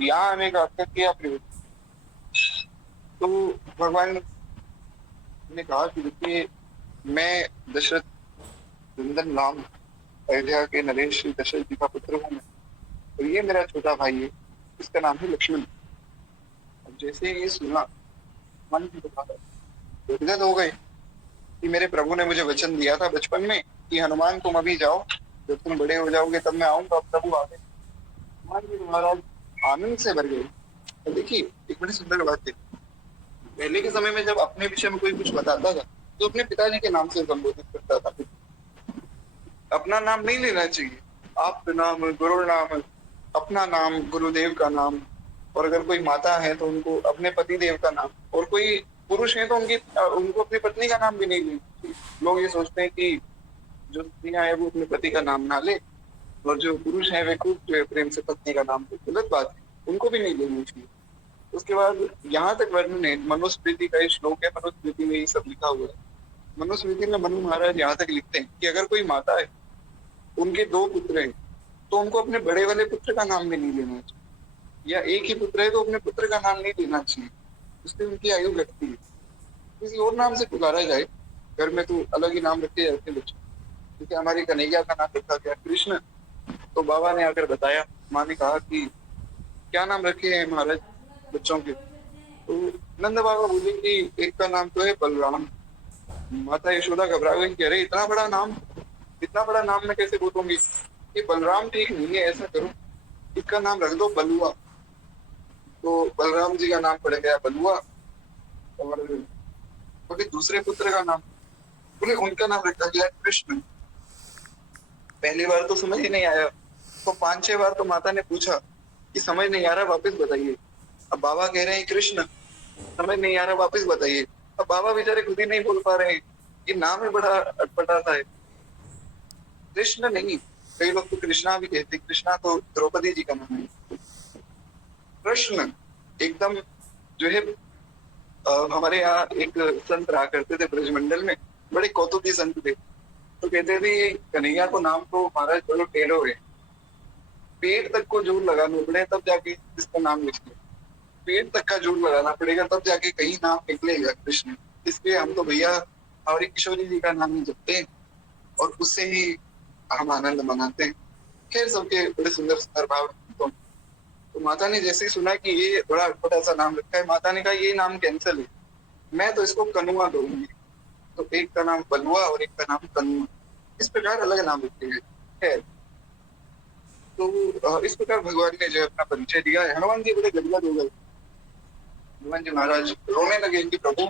यहाँ आने का आपका क्या प्रयोजन। तो भगवान ने कहा कि देखिए मैं दशरथ नंदन राम अयोध्या के नरेश श्री दशरथ जी का पुत्र हूँ मैं, और ये मेरा छोटा भाई है, इसका नाम है लक्ष्मण। अब जैसे ये सुना मन की गदगद हो गए कि मेरे प्रभु ने मुझे वचन दिया था बचपन में कि हनुमान तुम अभी जाओ, जब तुम बड़े हो जाओगे तब मैं आऊंगा। प्रभु आ गए। हनुमान जी महाराज आनंद से भर गए। और देखिए एक बड़ी सुंदर बात है, पहले के समय में जब अपने विषय में कोई कुछ बताता था तो अपने पिताजी के नाम से संबोधित करता था। अपना नाम नहीं लेना चाहिए, आप नाम, गुरु नाम, अपना नाम, गुरुदेव का नाम। और अगर कोई माता है तो उनको अपने पति देव का नाम, और कोई पुरुष है तो उनको अपनी पत्नी का नाम भी नहीं लेना चाहिए। लोग ये सोचते हैं कि जो स्त्रियां है वो अपने पति का नाम ना ले, और जो पुरुष है वे खूब जो है प्रेम से पत्नी का नाम ले। गलत बात है, उनको भी नहीं लेनी चाहिए। उसके बाद यहाँ तक वर्णन है, मनुस्मृति का श्लोक है, मनुस्मृति में ये सब लिखा हुआ है। मनुस्मृति में मनु महाराज यहाँ तक लिखते हैं कि अगर कोई माता है, उनके दो पुत्र हैं, तो उनको अपने बड़े वाले पुत्र का नाम भी नहीं लेना चाहिए, या एक ही पुत्र है तो अपने पुत्र का नाम नहीं लेना चाहिए, उससे उनकी आयु घटती है। किसी और नाम से पुकारा जाए, घर में तो अलग ही नाम रखे जाते हैं बच्चे। जैसे हमारी कन्हैया का नाम रखा गया कृष्ण, तो बाबा ने आकर बताया, माँ ने कहा कि क्या नाम रखे हैं महाराज बच्चों के, तो नंद बाबा बोले कि एक का नाम तो है बलराम। माता यशोदा घबरा गई कि अरे इतना बड़ा नाम, इतना बड़ा नाम मैं कैसे बोलूंगी, ये बलराम ठीक नहीं है, ऐसा करो इसका नाम रख दो बलुआ। तो बलराम जी का नाम पड़ गया बलुआ। और बोले दूसरे पुत्र का नाम, बोले उनका नाम रखा गया कृष्ण। पहली बार तो समझ ही नहीं आया, तो 5-6 बार तो माता ने पूछा कि समझ नहीं आ रहा वापस बताइए। अब बाबा कह रहे हैं कृष्ण, समझ नहीं आ रहा वापस बताइए। अब बाबा बेचारे खुद ही नहीं बोल पा रहे हैं, ये नाम ही बड़ा अटपटा सा है। कृष्ण नहीं, कई लोग तो कृष्णा भी कहते, कृष्णा तो द्रौपदी जी का नाम है। कृष्ण एकदम जो है हमारे यहाँ एक संत रहा करते थे ब्रजमंडल में, बड़े कौतुकी संत थे। तो कहते थे कन्हैया को नाम तो महाराज चलो टेढ़ो है, पेट तक को जोर लगाना पड़े तब जाके इसका नाम निकले, पेट तक का जोर लगाना पड़ेगा तब जाके कहीं नाम निकलेगा कृष्ण। इसलिए हम तो भैया हमारी किशोरी जी का नाम ही जपते हैं और उससे ही हम आनंद मनाते हैं। खैर सबके बड़े सुंदर सुंदर भाव। तो माता ने जैसे ही सुना कि ये बड़ा अटपटा सा नाम रखा है, माता ने कहा ये नाम कैंसिल है, मैं तो इसको कनुआ दूंगी। तो एक का नाम बलुआ और एक का नाम कनुआ, इस प्रकार अलग नाम रखे हैं। खैर तो इस प्रकार भगवान ने जो अपना परिचय दिया है। हनुमान जी बड़े गदगद हो गए। हनुमान जी महाराज रोने लगे कि प्रभु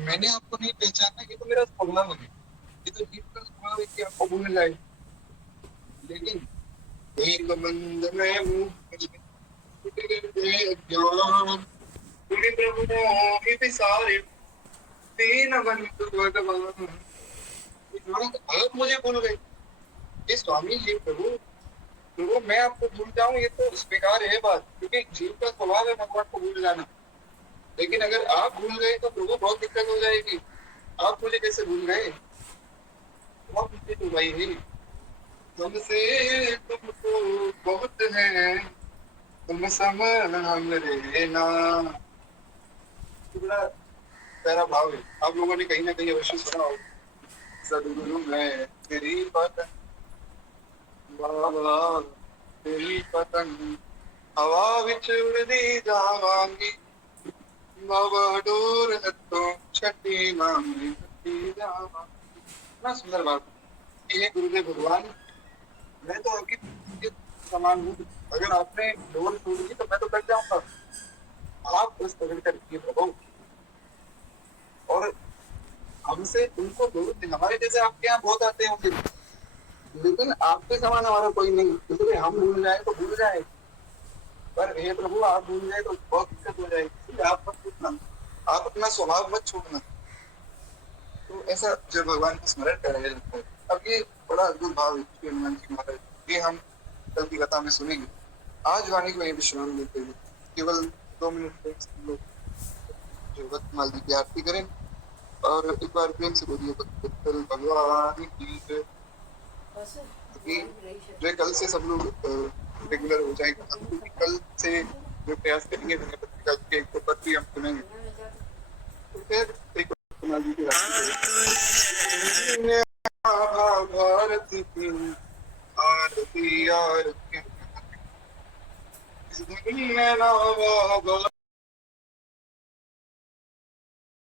मैंने आपको नहीं पहचाना, ये तो मेरा स्वभाव है, ये तो जीव का स्वभाव है कि आपको भूल जाए। लेकिन एक मंद में ज्ञान पुनि प्रभु मोहि विसारे, दीनबंधु भगवान। आप मुझे भूल गए, ये स्वामी जी प्रभु, प्रभु मैं आपको भूल जाऊं ये तो स्वीकार है बात, क्योंकि जीव का स्वभाव है भगवान को भूल जाना। लेकिन अगर आप भूल गए तो प्रभु बहुत दिक्कत हो जाएगी। आप मुझे कैसे भूल गए? बहुत मुझे तो भाई है, तुमसे तुमको बहुत है, तुम समझ ना। बड़ा प्यारा भाव है, आप लोगों ने कहीं ना कहीं अवश्य सुना हो। सदगुरु मैं तेरी पतंग, बाबा तेरी पतंग हवा विच उड़दी जावांगी, बाबा डोर हथों छठी मांगी जावांगी। इतना सुंदर बात है। ये गुरुदेव भगवान, मैं तो आपके समान हूँ, अगर आपने डोर छोड़ दी तो मैं तो कट जाऊंगा, आप बस पकड़ कर रखिए प्रभु। और हमसे उनको दूर, हमारे जैसे आपके यहाँ बहुत आते होंगे, लेकिन आपके समान हमारा कोई नहीं, इसलिए हम भूल जाए तो भूल जाए, पर हे प्रभु आप भूल जाए तो बहुत दिक्कत हो जाएगी, इसलिए आप मत भूलना, आप अपना स्वभाव मत छोड़ना। तो ऐसा जो भगवान का स्मरण कराया जाता है। अब ये बड़ा अद्भुत भाव है श्री हनुमान जी महाराज, ये हम कल की कथा में सुनेंगे। आज वाणी को यही विश्राम देते हुए केवल 2 मिनट में हम लोग जो रत्नमाल जी की आरती करें और एक बार प्रेम से बोलिए भगवान की जय। जो है कल से सब लोग रेगुलर हो जाएंगे, क्योंकि कल से जो प्रयास करेंगे धन्य पत्रिका के एक पद भी हम सुनेंगे। तो फिर एक जी की भारती की आरती आरती